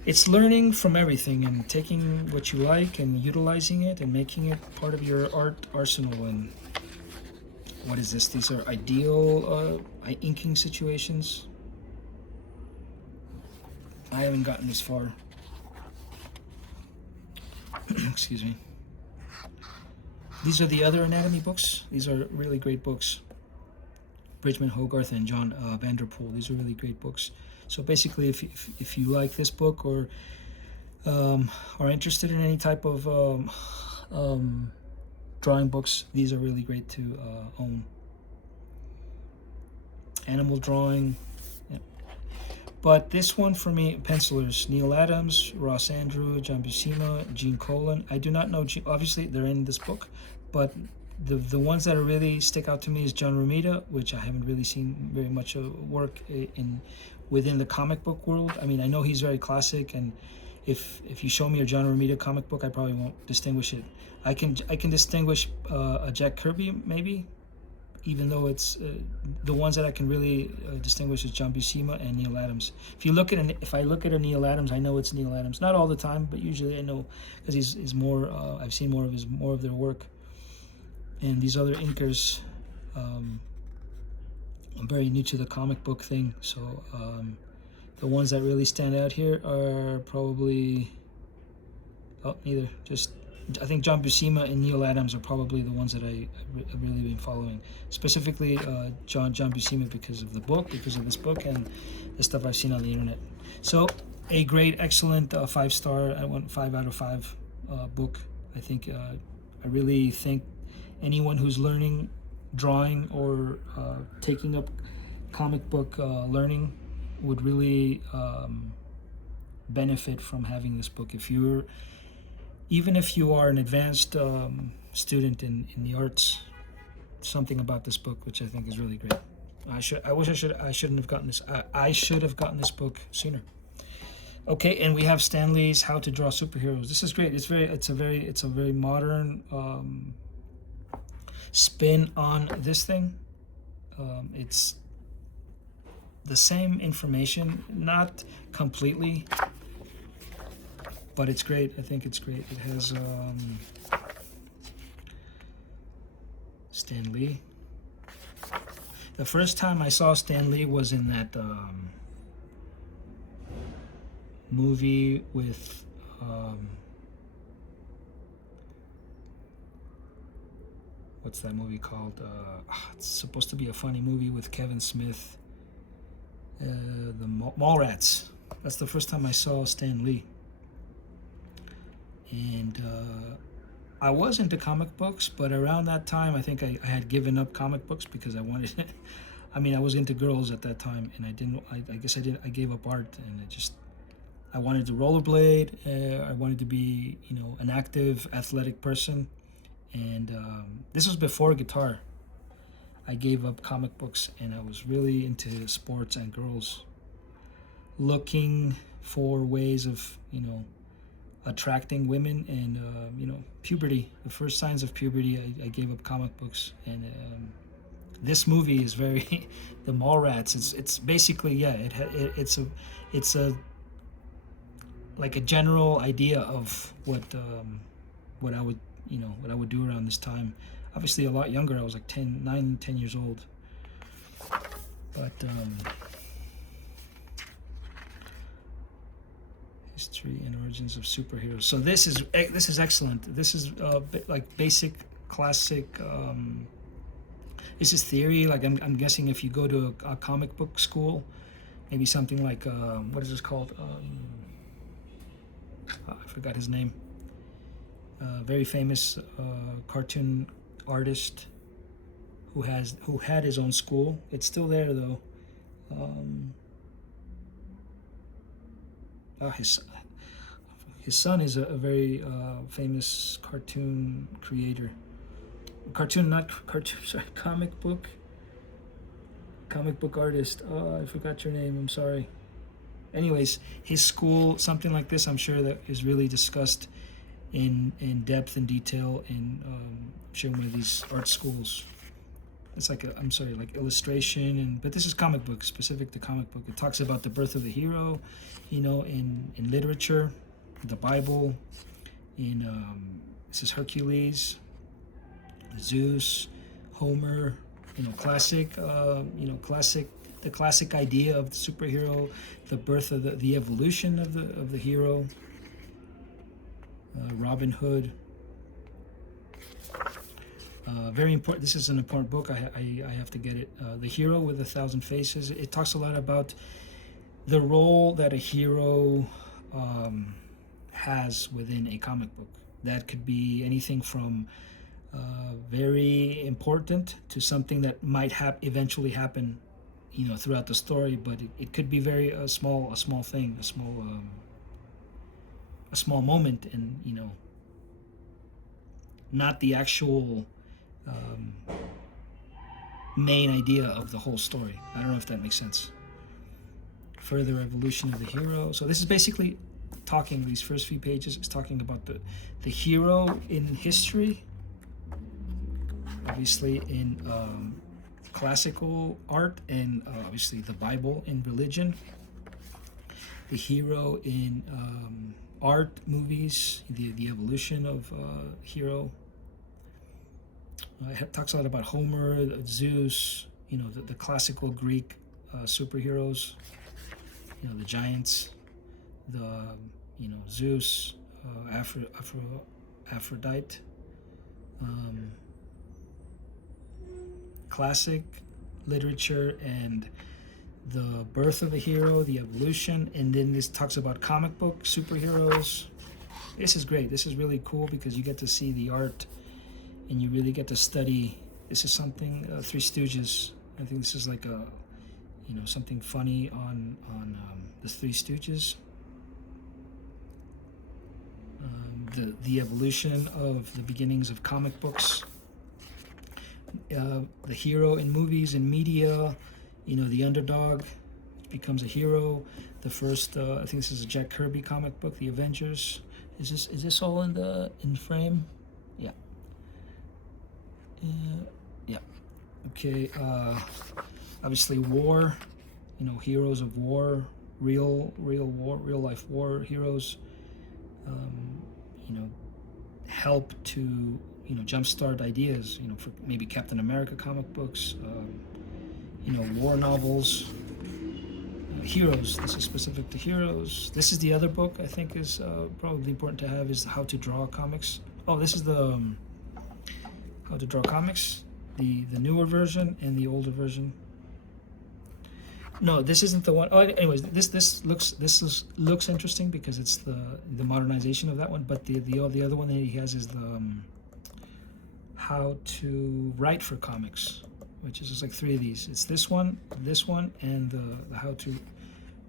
it's learning from everything and taking what you like and utilizing it and making it part of your art arsenal. And what is this? These are ideal inking situations. I haven't gotten this far. Excuse me. These are the other anatomy books. These are really great books. Bridgman Hogarth and John Vanderpool. These are really great books. So basically, if you like this book or are interested in any type of drawing books, these are really great to own. Animal drawing. Yeah. But this one for me, pencilers, Neil Adams, Ross Andru, John Buscema, Gene Colan. I do not know, obviously they're in this book, but the ones that are really stick out to me is John Romita, which I haven't really seen very much work within the comic book world. I mean, I know he's very classic, and if you show me a John Romita comic book, I probably won't distinguish it. I can distinguish a Jack Kirby maybe, even though it's the ones that I can really distinguish is John Buscema and Neil Adams. If I look at a Neil Adams, I know it's Neil Adams. Not all the time, but usually I know because he's more. I've seen more of their work. And these other inkers, I'm very new to the comic book thing, so the ones that really stand out here are probably neither. Just I think John Buscema and Neil Adams are probably the ones that I've really been following. Specifically, John Buscema because of this book, and the stuff I've seen on the internet. So a great, excellent 5-star. I went 5 out of 5 book. I think I really think anyone who's learning drawing or taking up comic book learning would really benefit from having this book. Even if you are an advanced student in the arts, something about this book which I think is really great. I shouldn't have gotten this. I should have gotten this book sooner. Okay, and we have Stan Lee's How to Draw Superheroes. This is great. It's a very modern spin on this thing. It's the same information, not completely, but it's great. I think it's great. It has Stan Lee. The first time I saw Stan Lee was in that movie with what's that movie called? It's supposed to be a funny movie with Kevin Smith. The Mallrats. That's the first time I saw Stan Lee. And I was into comic books, but around that time, I think I had given up comic books because I wanted. I mean, I was into girls at that time, and I didn't. I guess I did. I gave up art, and I wanted to rollerblade. I wanted to be, an active, athletic person. And this was before guitar. I gave up comic books, and I was really into sports and girls, looking for ways of, attracting women and, puberty. The first signs of puberty, I gave up comic books. And this movie is very, the Mallrats. It's basically, it's a like a general idea of what I would. What I would do around this time. Obviously a lot younger. I was like 10 years old. But history and origins of superheroes. So this is excellent. This is like basic classic. This is theory. Like I'm guessing if you go to a comic book school, maybe something like what is this called? I forgot his name. Very famous cartoon artist who had his own school. It's still there though. His son is a very famous cartoon creator. Comic book artist. I forgot your name. I'm sorry. Anyways, his school, something like this, I'm sure that is really discussed in depth and detail in I'm sure one of these art schools. it's like I'm sorry, like illustration, and but this is comic book, specific to comic book. It talks about the birth of the hero, in literature, the Bible, in this is Hercules, Zeus, Homer, classic, the classic idea of the superhero, the birth of the evolution of the hero, Robin Hood. Very important. This is an important book. I have to get it. The Hero with a Thousand Faces. It talks a lot about the role that a hero has within a comic book. That could be anything from very important to something that might eventually happen, throughout the story. But it could be very a small thing, a small moment, and not the actual main idea of the whole story. I don't know if that makes sense. Further evolution of the hero. So this is basically talking, these first few pages is talking about the hero in history, obviously in classical art, and obviously the Bible in religion, the hero in art, movies, the evolution of hero. It talks a lot about Homer, Zeus, the classical Greek superheroes, the giants, the Zeus, Aphrodite, classic literature and the birth of a hero, the evolution, and then this talks about comic book superheroes. This is great. This is really cool because you get to see the art and you really get to study. This is something, Three Stooges. I think this is like something funny on the Three Stooges. The evolution of the beginnings of comic books. The hero in movies and media, the underdog becomes a hero. The first, I think this is a Jack Kirby comic book, The Avengers. Is this all in frame? Yeah. Yeah. Okay. Obviously, war. Heroes of war, real life war heroes. Help to jumpstart ideas. For maybe Captain America comic books. War novels. Heroes. This is specific to heroes. This is the other book I think is probably important to have, is How to Draw Comics. Oh, this is the How to Draw Comics, the newer version and the older version. No, this isn't the one. Oh, anyways, this looks interesting because it's the modernization of that one. But the other one that he has is the How to Write for Comics, which is just like three of these. It's this one, and the How to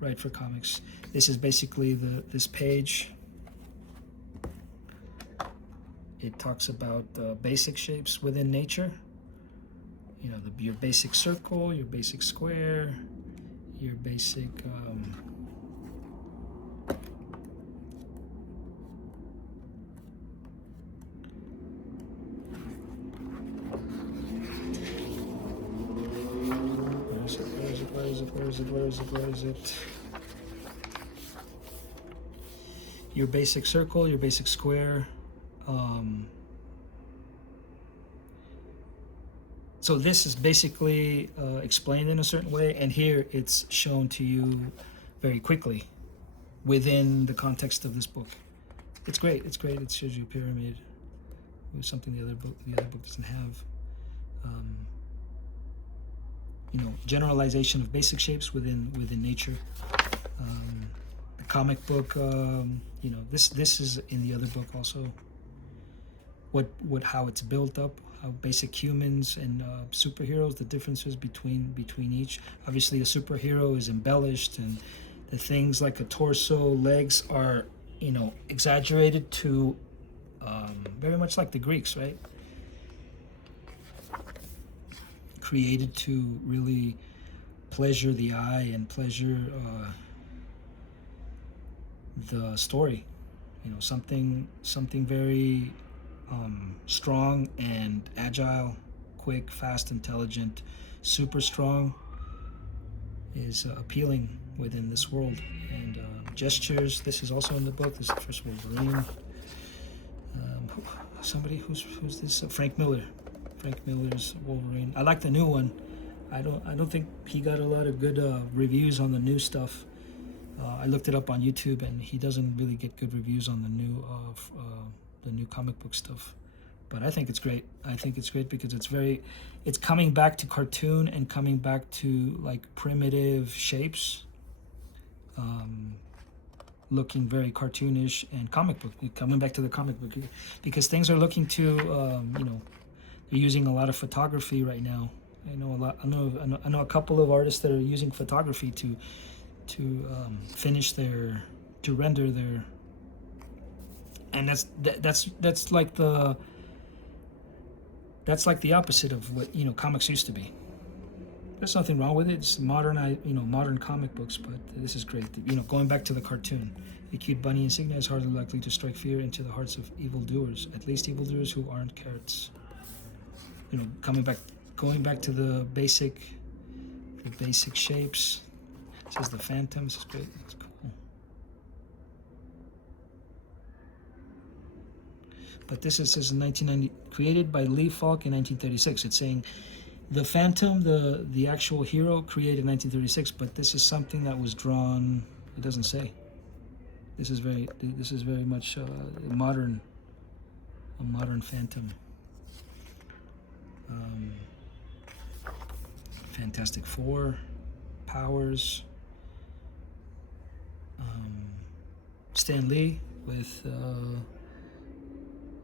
Write for Comics. This is basically this page. It talks about basic shapes within nature. Your basic circle, your basic square, your basic where is it? Your basic circle, your basic square. So this is basically explained in a certain way, and here it's shown to you very quickly within the context of this book. It's great. It shows you a pyramid, which is something the other book doesn't have. Generalization of basic shapes within nature. The comic book, this is in the other book also. How it's built up, how basic humans and superheroes, the differences between each. Obviously, a superhero is embellished, and the things like a torso, legs are exaggerated to very much like the Greeks, right? Created to really pleasure the eye and pleasure the story. Something very strong and agile, quick, fast, intelligent, super strong, is appealing within this world. And Gestures, this is also in the book. This is the first Wolverine. Somebody who's this? Frank Miller. Frank Miller's Wolverine. I like the new one. I don't think he got a lot of good reviews on the new stuff. I looked it up on YouTube, and he doesn't really get good reviews on the new comic book stuff. But I think it's great. I think it's great because it's coming back to cartoon and coming back to like primitive shapes, looking very cartoonish and comic book. Coming back to the comic book because things are looking to, they're using a lot of photography right now. I know a couple of artists that are using photography to render their, and that's like the opposite of what comics used to be. There's nothing wrong with it. It's modern comic books, but this is great. Going back to the cartoon, the cute bunny insignia is hardly likely to strike fear into the hearts of evildoers, at least evildoers who aren't carrots. Going back to the basic shapes. This is the Phantom. This is great. It's cool. But this says in 1990, created by Lee Falk in 1936. It's saying the Phantom, the actual hero, created in 1936. But this is something that was drawn. It doesn't say. This is very much a modern Phantom. Fantastic Four, Powers. Stan Lee with,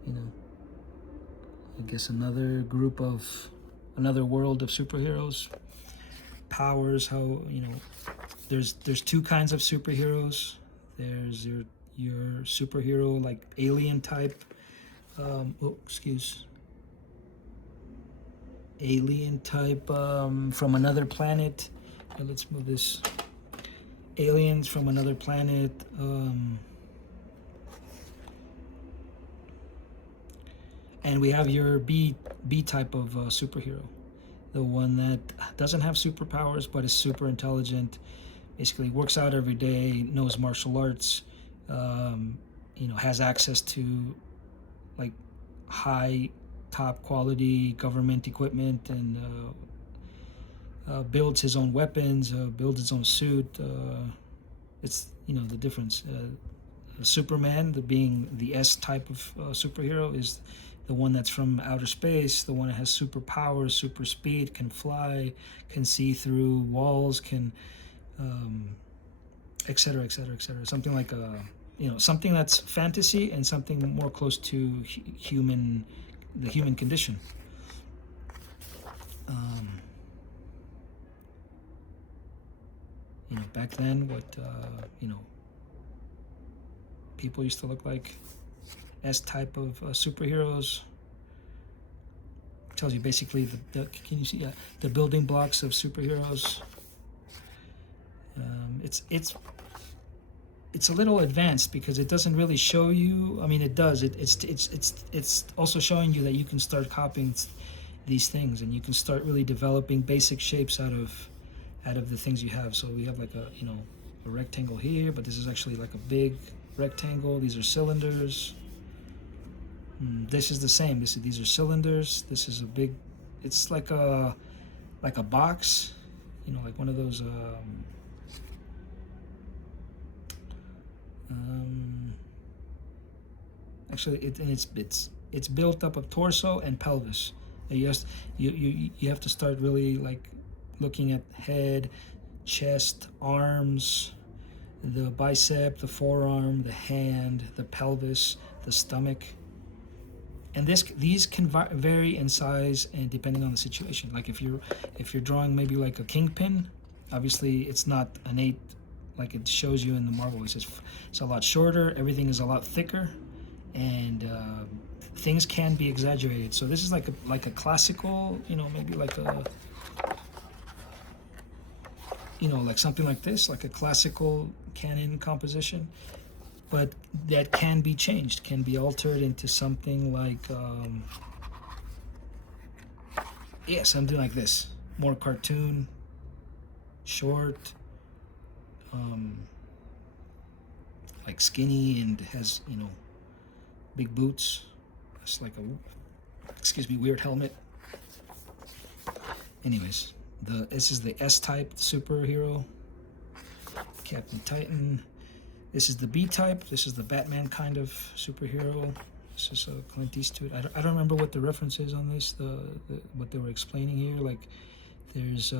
I guess another world of superheroes. Powers, how, there's two kinds of superheroes. There's your superhero, like alien type, alien type from another planet. Let's move this. Aliens from another planet. And we have your B type of superhero, the one that doesn't have superpowers but is super intelligent, basically works out every day, knows martial arts, has access to like high top quality government equipment, and builds his own weapons, builds his own suit. It's the difference. Superman, being the S type of superhero, is the one that's from outer space, the one that has superpowers, super speed, can fly, can see through walls, can, et cetera, et cetera, et cetera. Something like something that's fantasy and something more close to the human condition. Back then, what people used to look like. S type of superheroes. Tells you basically can you see the building blocks of superheroes. It's a little advanced because it doesn't really show you. I mean, it does. It's also showing you that you can start copying these things, and you can start really developing basic shapes out of the things you have. So we have like a rectangle here, but this is actually like a big rectangle. These are cylinders. This is the same. These are cylinders. This is a big. It's like a box, like one of those. Actually, it's built up of torso and pelvis. And you have to start really like looking at head, chest, arms, the bicep, the forearm, the hand, the pelvis, the stomach. And these can vary in size and depending on the situation. Like if you're drawing maybe like a kingpin, obviously it's not an 8 like it shows you in the Marvel. It's a lot shorter. Everything is a lot thicker, and things can be exaggerated. So this is like a classical, maybe like a, like something like this, like a classical canon composition. But that can be changed, can be altered into something like Yeah, something like this. More cartoon, short, um, like skinny, and has, you know, big boots. It's like a, excuse me, weird helmet. Anyways, this is the S-type superhero, Captain Titan. This is the B-type. This is the Batman kind of superhero. This is Clint Eastwood. I don't remember what the reference is on this. What they were explaining here. Like, there's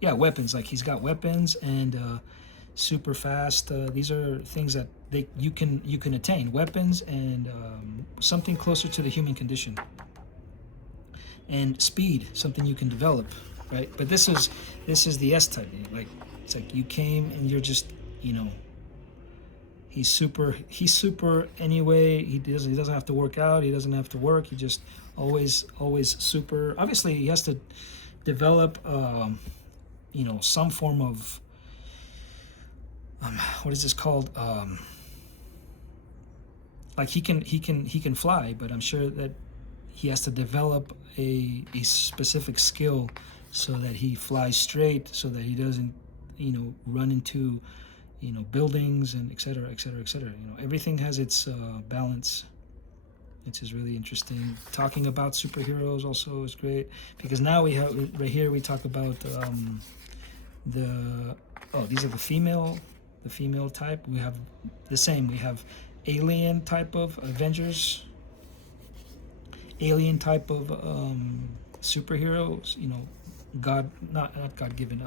yeah, weapons. Like, he's got weapons and super fast. These are things that you can attain. Weapons and something closer to the human condition. And speed, something you can develop, right? But this is the S type. Like, it's like you came and you're just, you know, he's super anyway. He doesn't have to work out, he doesn't have to work, he just always super. Obviously he has to develop you know, some form of what is this called, like he can fly, but I'm sure that he has to develop a specific skill so that he flies straight, so that he doesn't, you know, run into, you know, buildings and etc., etc., etc. You know, everything has its balance, which is really interesting. Talking about superheroes also is great, because now we have, right here we talk about these are the female type. We have the same. We have alien type of Avengers, alien type of superheroes. You know, not God-given.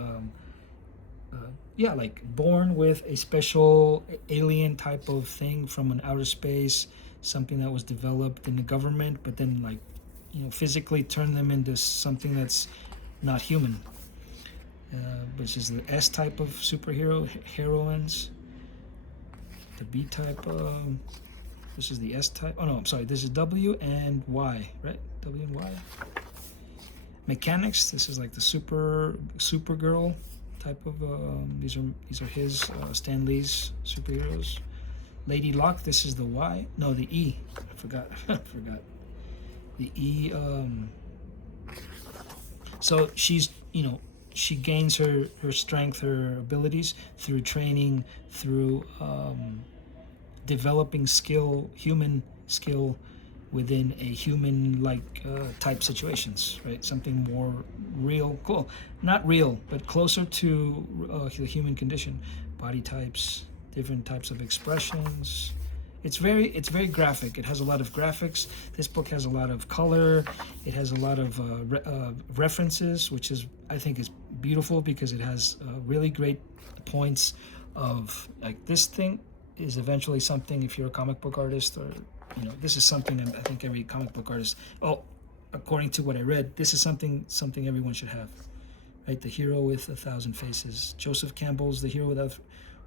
Yeah, like born with a special alien type of thing from an outer space, something that was developed in the government, but then, like, you know, physically turn them into something that's not human, which is the S type of superhero heroines. The B type, this is the S type. Oh no, I'm sorry, this is W and Y, right? W and Y. Mechanics, this is like the Supergirl type of, these are his, Stan Lee's superheroes. Lady Luck, this is the Y. No, the E. I forgot. I forgot. The E. So she's, you know, she gains her strength, her abilities through training, through developing human skill within a human-like type situations, right? Something more real, cool. Not real, but closer to the human condition. Body types, different types of expressions. It's very graphic. It has a lot of graphics. This book has a lot of color. It has a lot of references, which is, I think, is beautiful, because it has really great points of, like, this thing is eventually something, if you're a comic book artist, or, you know, this is something that I think every comic book artist, well, according to what I read, this is something everyone should have, right? The hero with 1,000 faces. Joseph Campbell's The Hero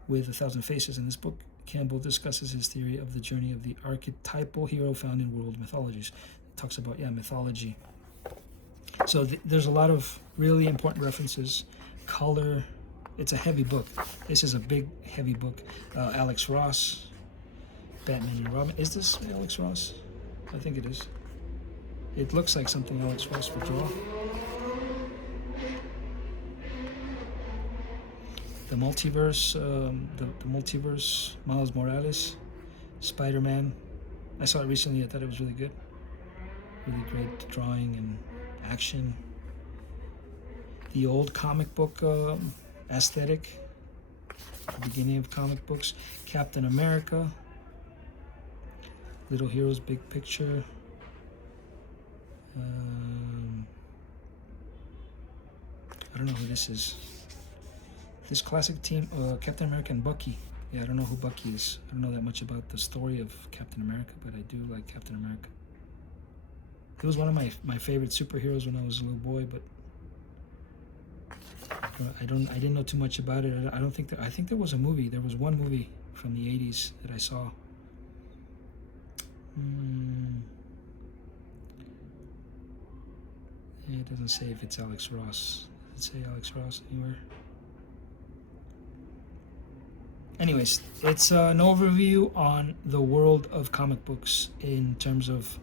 with 1,000 Faces. In this book, Campbell discusses his theory of the journey of the archetypal hero found in world mythologies. It talks about, yeah, mythology. So there's a lot of really important references. Color. It's a heavy book. This is a big, heavy book. Alex Ross, Batman and Robin. Is this Alex Ross? I think it is. It looks like something Alex Ross would draw. The multiverse, the multiverse, Miles Morales, Spider-Man. I saw it recently. I thought it was really good. Really great drawing and action. The old comic book aesthetic, the beginning of comic books. Captain America, Little Heroes Big Picture. I don't know who this is. This classic team, Captain America and Bucky. Yeah, I don't know who Bucky is. I don't know that much about the story of Captain America, but I do like Captain America. He was one of my favorite superheroes when I was a little boy, but I didn't know too much about it. I think there was a movie. There was one movie from the 80s that I saw. It doesn't say if it's Alex Ross. Does it say Alex Ross anywhere? Anyways, it's an overview on the world of comic books in terms of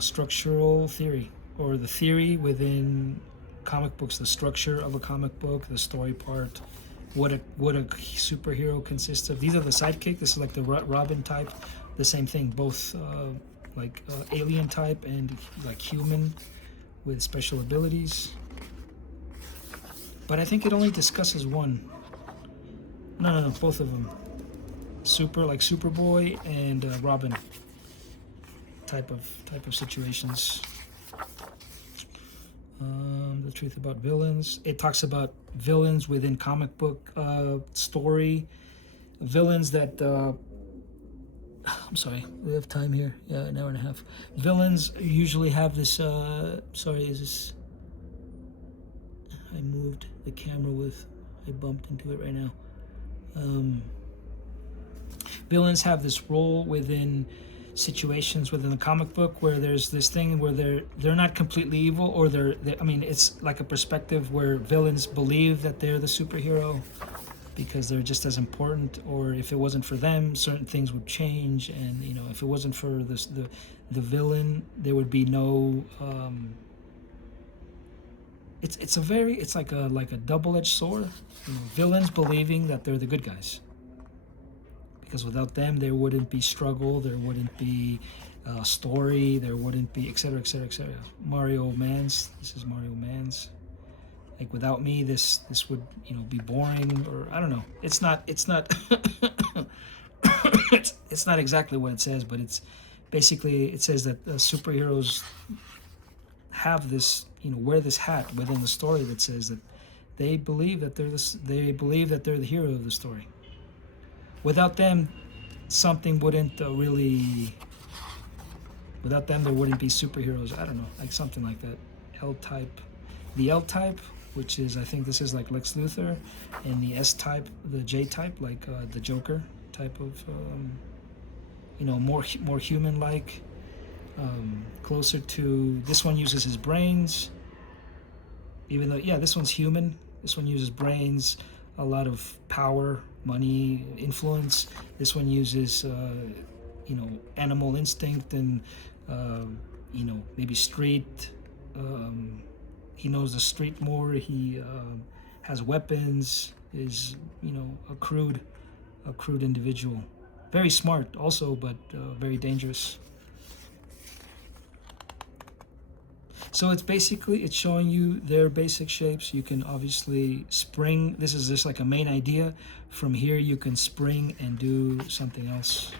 structural theory. or the theory within comic books, the structure of a comic book, the story part, what a superhero consists of. These are the sidekick. This is like the Robin type. The same thing, both alien type and like human with special abilities. But I think it only discusses one. No, both of them. Like Superboy and Robin type of situations. The truth about villains. It talks about villains within comic book story. Villains that I'm sorry, we have time here. Yeah, an hour and a half. Villains usually have this. Sorry, is this? I moved the camera I bumped into it right now. Villains have this role within situations within the comic book where there's this thing where they're not completely evil, or I mean, it's like a perspective where villains believe that they're the superhero because they're just as important, or if it wasn't for them, certain things would change, and if it wasn't for the villain, there would be no. It's like a double-edged sword. Villains believing that they're the good guys, because without them there wouldn't be struggle, there wouldn't be story, there wouldn't be etc. Mario Mans. This is Mario Mans. Like, without me, this would be boring, or I don't know. It's not it's not exactly what it says, but it's basically, it says that superheroes have this, wear this hat within the story that says that they believe that they're the hero of the story. Without them, something wouldn't without them there wouldn't be superheroes. I don't know, like something like that. L-type. The L-type, which is, I think this is like Lex Luthor, and the S-type, the J-type, like the Joker type of, more human-like, closer to, this one uses his brains, even though, yeah, this one's human. This one uses brains, a lot of power, money, influence. This one uses, animal instinct and, maybe street. He knows the street more. He has weapons. Is a crude individual. Very smart also, but very dangerous. So it's showing you their basic shapes. You can obviously spring. This is just like a main idea. From here you can spring and do something else.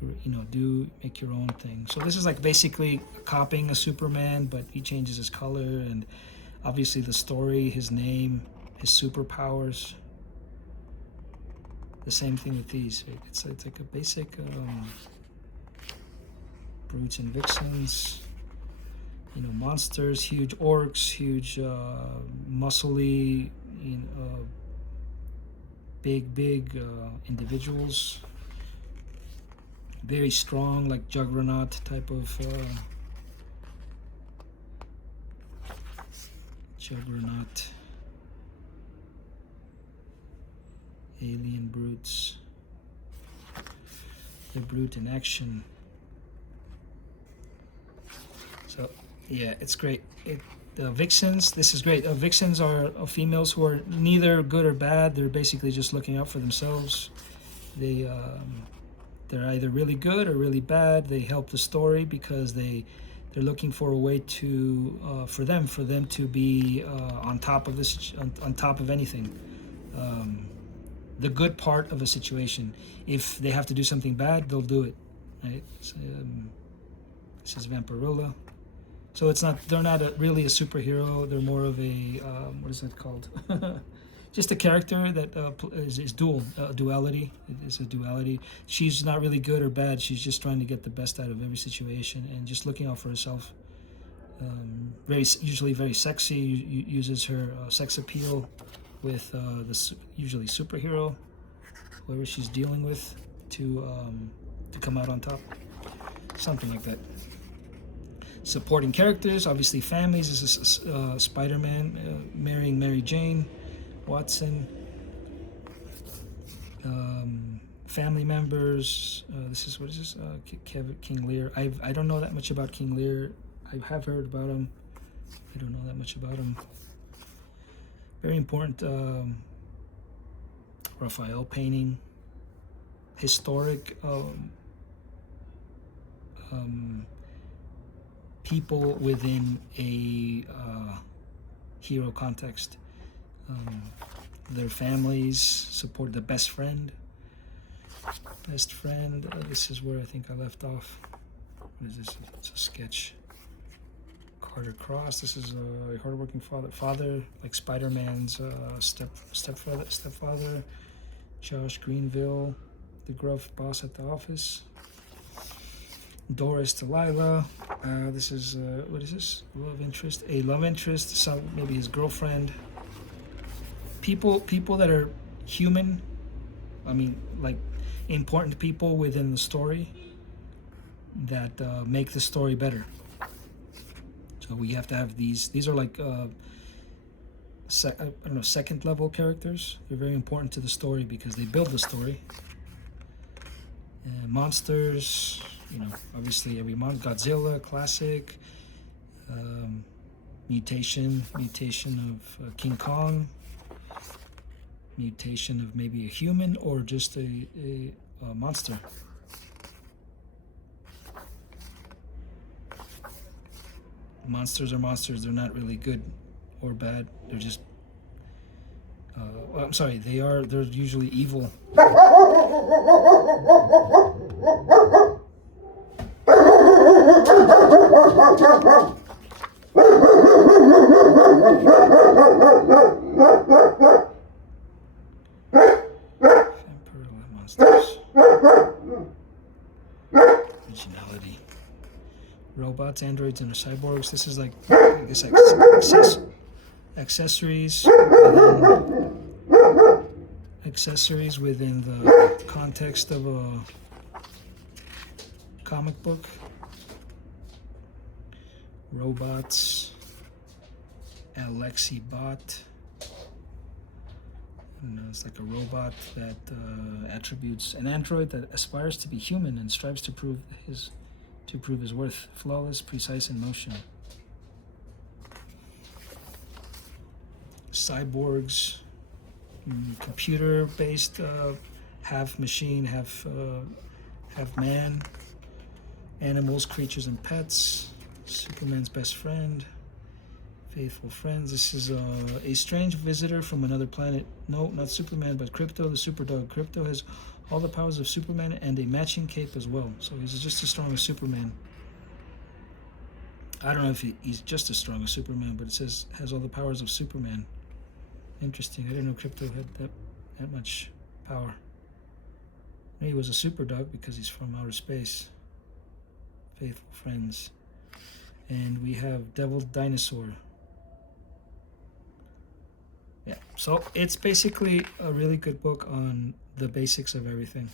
Make your own thing. So this is like basically copying a Superman, but he changes his color, and obviously the story, his name, his superpowers. The same thing with these. Right? It's like a basic brutes and vixens. Monsters, huge orcs, huge muscly, big individuals. Very strong, like Juggernaut type of Juggernaut. Alien brutes. The brute in action. So yeah, it's great. The vixens, this is great. Vixens are females who are neither good or bad. They're basically just looking out for themselves. They're either really good or really bad. They help the story because they're looking for a way to for them to be on top of this, on top of anything. The good part of a situation. If they have to do something bad, they'll do it. Right? So, this is Vampirilla. So they're not really a superhero. They're more of a what is that called? Just a character that is duality. It is a duality. She's not really good or bad. She's just trying to get the best out of every situation and just looking out for herself. Usually very sexy. Uses her sex appeal with usually superhero, whoever she's dealing with, to come out on top. Something like that. Supporting characters, obviously families. This is Spider-Man marrying Mary Jane Watson. Family members. This is, what is this? King Lear. I don't know that much about King Lear. I have heard about him. I don't know that much about him. Very important Raphael painting. Historic people within a hero context. Their families support the best friend. This is where I think I left off. What is this? It's a sketch. Carter Cross. This is a hardworking father, like Spider-Man's stepfather. Josh Greenville, the gruff boss at the office. Doris Delilah. This is what is this? Love interest. A love interest. Some maybe his girlfriend. People that are human. I mean, like important people within the story that make the story better. So we have to have these. These are like second level characters. They're very important to the story because they build the story. Monsters, obviously every Godzilla, classic. Mutation of King Kong. Mutation of maybe a human or just a monster. Monsters are monsters. They're not really good or bad. They're just I'm sorry, they're usually evil. Monsters. Originality. Robots, androids, and cyborgs. This is like, I guess, accessories within the context of a comic book. Robots. Alexi Bot. It's like a robot that attributes an android that aspires to be human and strives to prove his worth. Flawless, precise in motion. Cyborgs, computer-based, half machine, half man. Animals, creatures, and pets. Superman's best friend. Faithful friends. This is a strange visitor from another planet. No, not Superman, but Krypto, the super dog. Krypto has all the powers of Superman and a matching cape as well. So he's just as strong as Superman. I don't know if he's just as strong as Superman, but it says has all the powers of Superman. Interesting. I didn't know Krypto had that much power. Maybe he was a super dog because he's from outer space. Faithful friends. And we have Devil Dinosaur. Yeah, so it's basically a really good book on the basics of everything.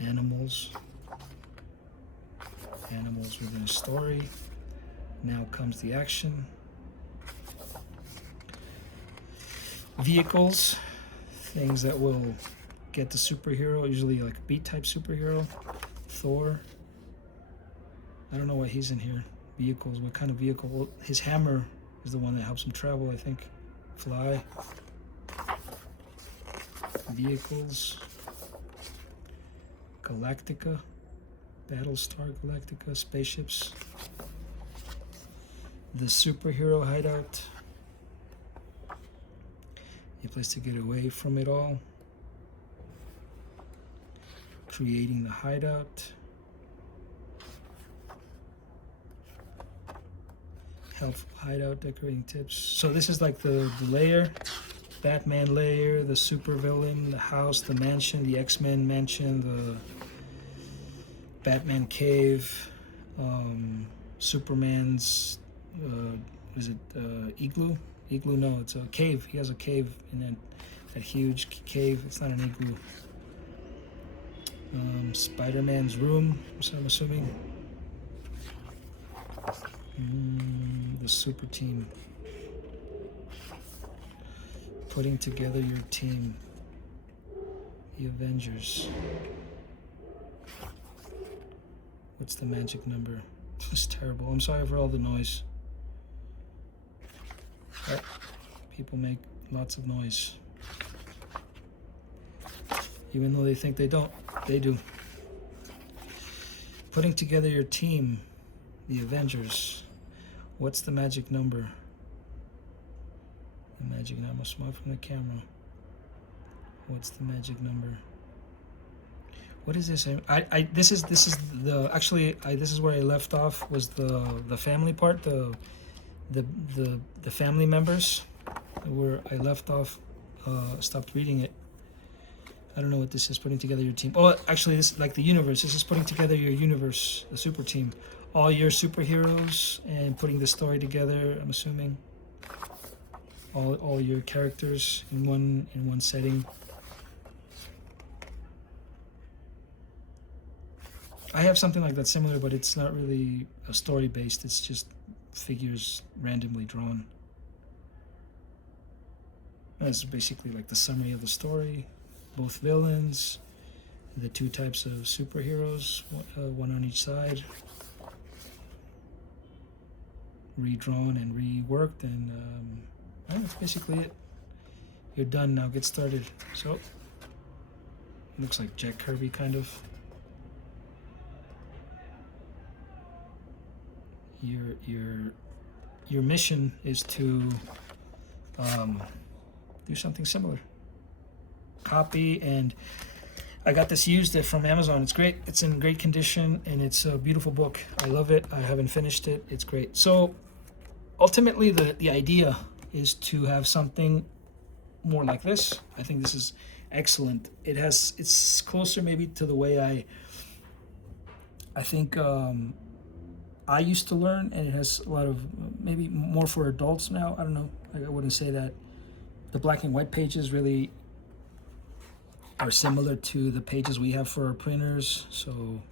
Animals within a story. Now comes the action. Vehicles, things that will get the superhero, usually like a beat-type superhero. Thor. I don't know why he's in here. Vehicles, what kind of vehicle? Well, his hammer is the one that helps him travel, I think. Fly. Vehicles. Galactica. Battlestar Galactica. Spaceships. The superhero hideout. A place to get away from it all. Creating the hideout. Helpful hideout decorating tips. So this is like the lair, Batman lair, the supervillain, the house, the mansion, the X-Men mansion, the Batman cave, Superman's igloo? Igloo? No, it's a cave. He has a cave in that huge cave. It's not an igloo. Spider-Man's room, so I'm assuming. The super team. Putting together your team. The Avengers. What's the magic number? It's terrible. I'm sorry for all the noise. But people make lots of noise. Even though they think they don't, they do. Putting together your team, the Avengers. What's the magic number? The magic number. Smile from the camera. What's the magic number? What is this? This is the actually this is where I left off, was the family part, the family members, where I left off. Stopped reading it. I don't know what this is. Putting together your team. Oh, actually, this is like the universe. This is putting together your universe, the super team, all your superheroes, and putting the story together. I'm assuming all your characters in one setting. I have something like that similar, but it's not really a story based. It's just figures randomly drawn. That's basically like the summary of the story. Both villains, the two types of superheroes, one on each side, redrawn and reworked, and that's basically it. You're done now. Get started. So, looks like Jack Kirby kind of. Your mission is to do something similar. Copy, and I got this used from Amazon. It's great. It's in great condition, and it's a beautiful book. I love it. I haven't finished it. It's great. So ultimately the idea is to have something more like this. I think this is excellent. It's closer maybe to the way I think I used to learn, and it has a lot of, maybe more for adults now. I don't know. I wouldn't say that. The black and white pages really are similar to the pages we have for our printers. So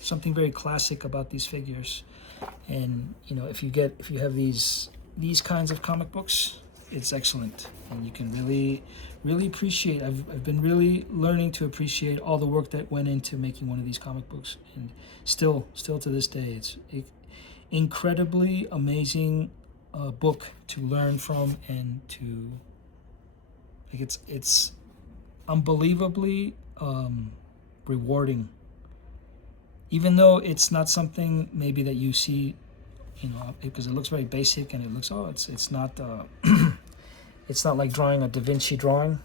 something very classic about these figures. And if you have these kinds of comic books, it's excellent, and you can really appreciate. I've been really learning to appreciate all the work that went into making one of these comic books, and still to this day, it's incredibly amazing book to learn from, and to it's unbelievably rewarding, even though it's not something maybe that you see, because it looks very basic, and it looks, it's not it's not like drawing a Da Vinci drawing.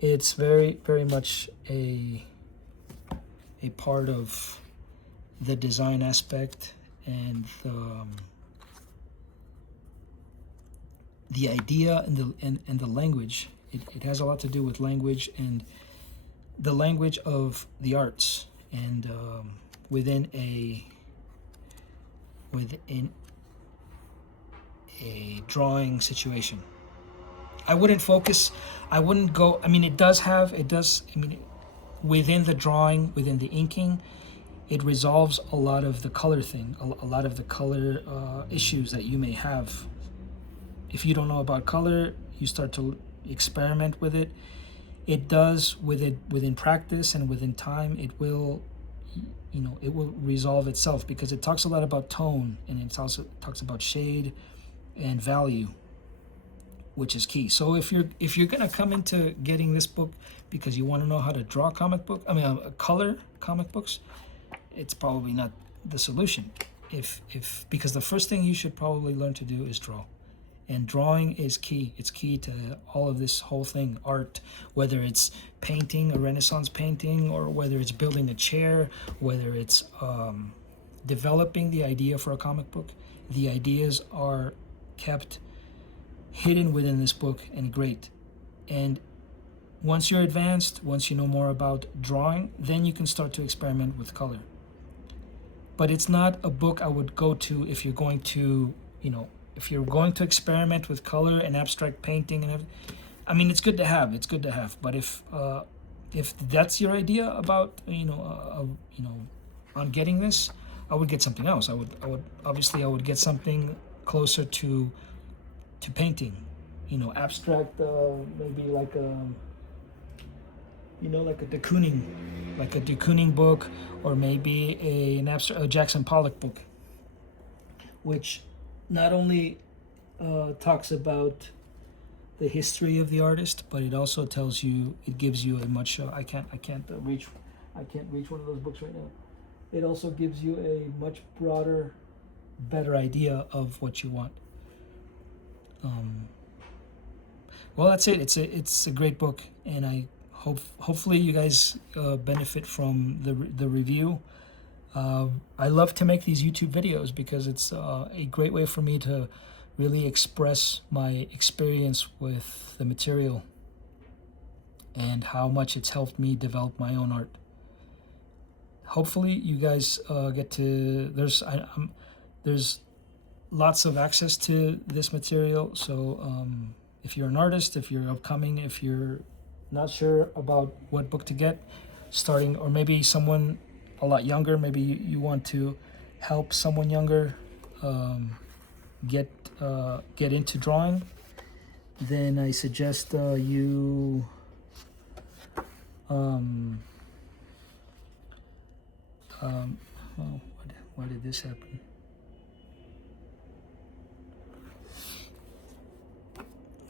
It's very, very much a part of the design aspect, and the idea and the language. It has a lot to do with language, and the language of the arts, and within a drawing situation. I wouldn't go, within the drawing, within the inking, it resolves a lot of the color thing, a lot of the color issues that you may have. If you don't know about color, you start to experiment with it. It does within practice and within time. It will resolve itself, because it talks a lot about tone, and it also talks about shade and value, which is key. So if you're gonna come into getting this book because you want to know how to draw color comic books, it's probably not the solution. Because the first thing you should probably learn to do is draw. And drawing is key. It's key to all of this whole thing. Art, whether it's painting, a Renaissance painting, or whether it's building a chair, whether it's developing the idea for a comic book. The ideas are kept hidden within this book, and great. And once you're advanced, once you know more about drawing, then you can start to experiment with color. But it's not a book I would go to if you're going to, experiment with color and abstract painting and everything. It's good to have. But if that's your idea about, on getting this, I would get something else. I would get something closer to painting, abstract, maybe like you know, like a de Kooning, book, or maybe a Jackson Pollock book, which not only talks about the history of the artist, but it also tells you, it gives you a much I can't reach one of those books right now. It also gives you a much broader, better idea of what you want. Well, that's it. It's a great book, and hopefully you guys benefit from the review. I love to make these YouTube videos because it's a great way for me to really express my experience with the material and how much it's helped me develop my own art. Hopefully you guys get to, there's lots of access to this material, so if you're an artist, if you're upcoming, if you're not sure about what book to get, starting, or maybe someone a lot younger, maybe you want to help someone younger get into drawing, then I suggest you oh, why did this happen?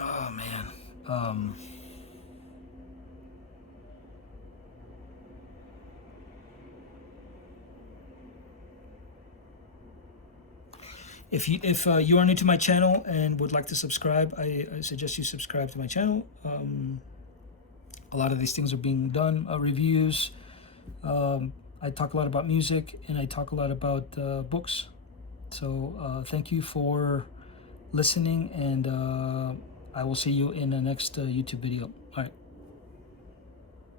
Oh man. If you are new to my channel and would like to subscribe, I suggest you subscribe to my channel. A lot of these things are being done, reviews. I talk a lot about music, and I talk a lot about books. So thank you for listening, and I will see you in the next YouTube video.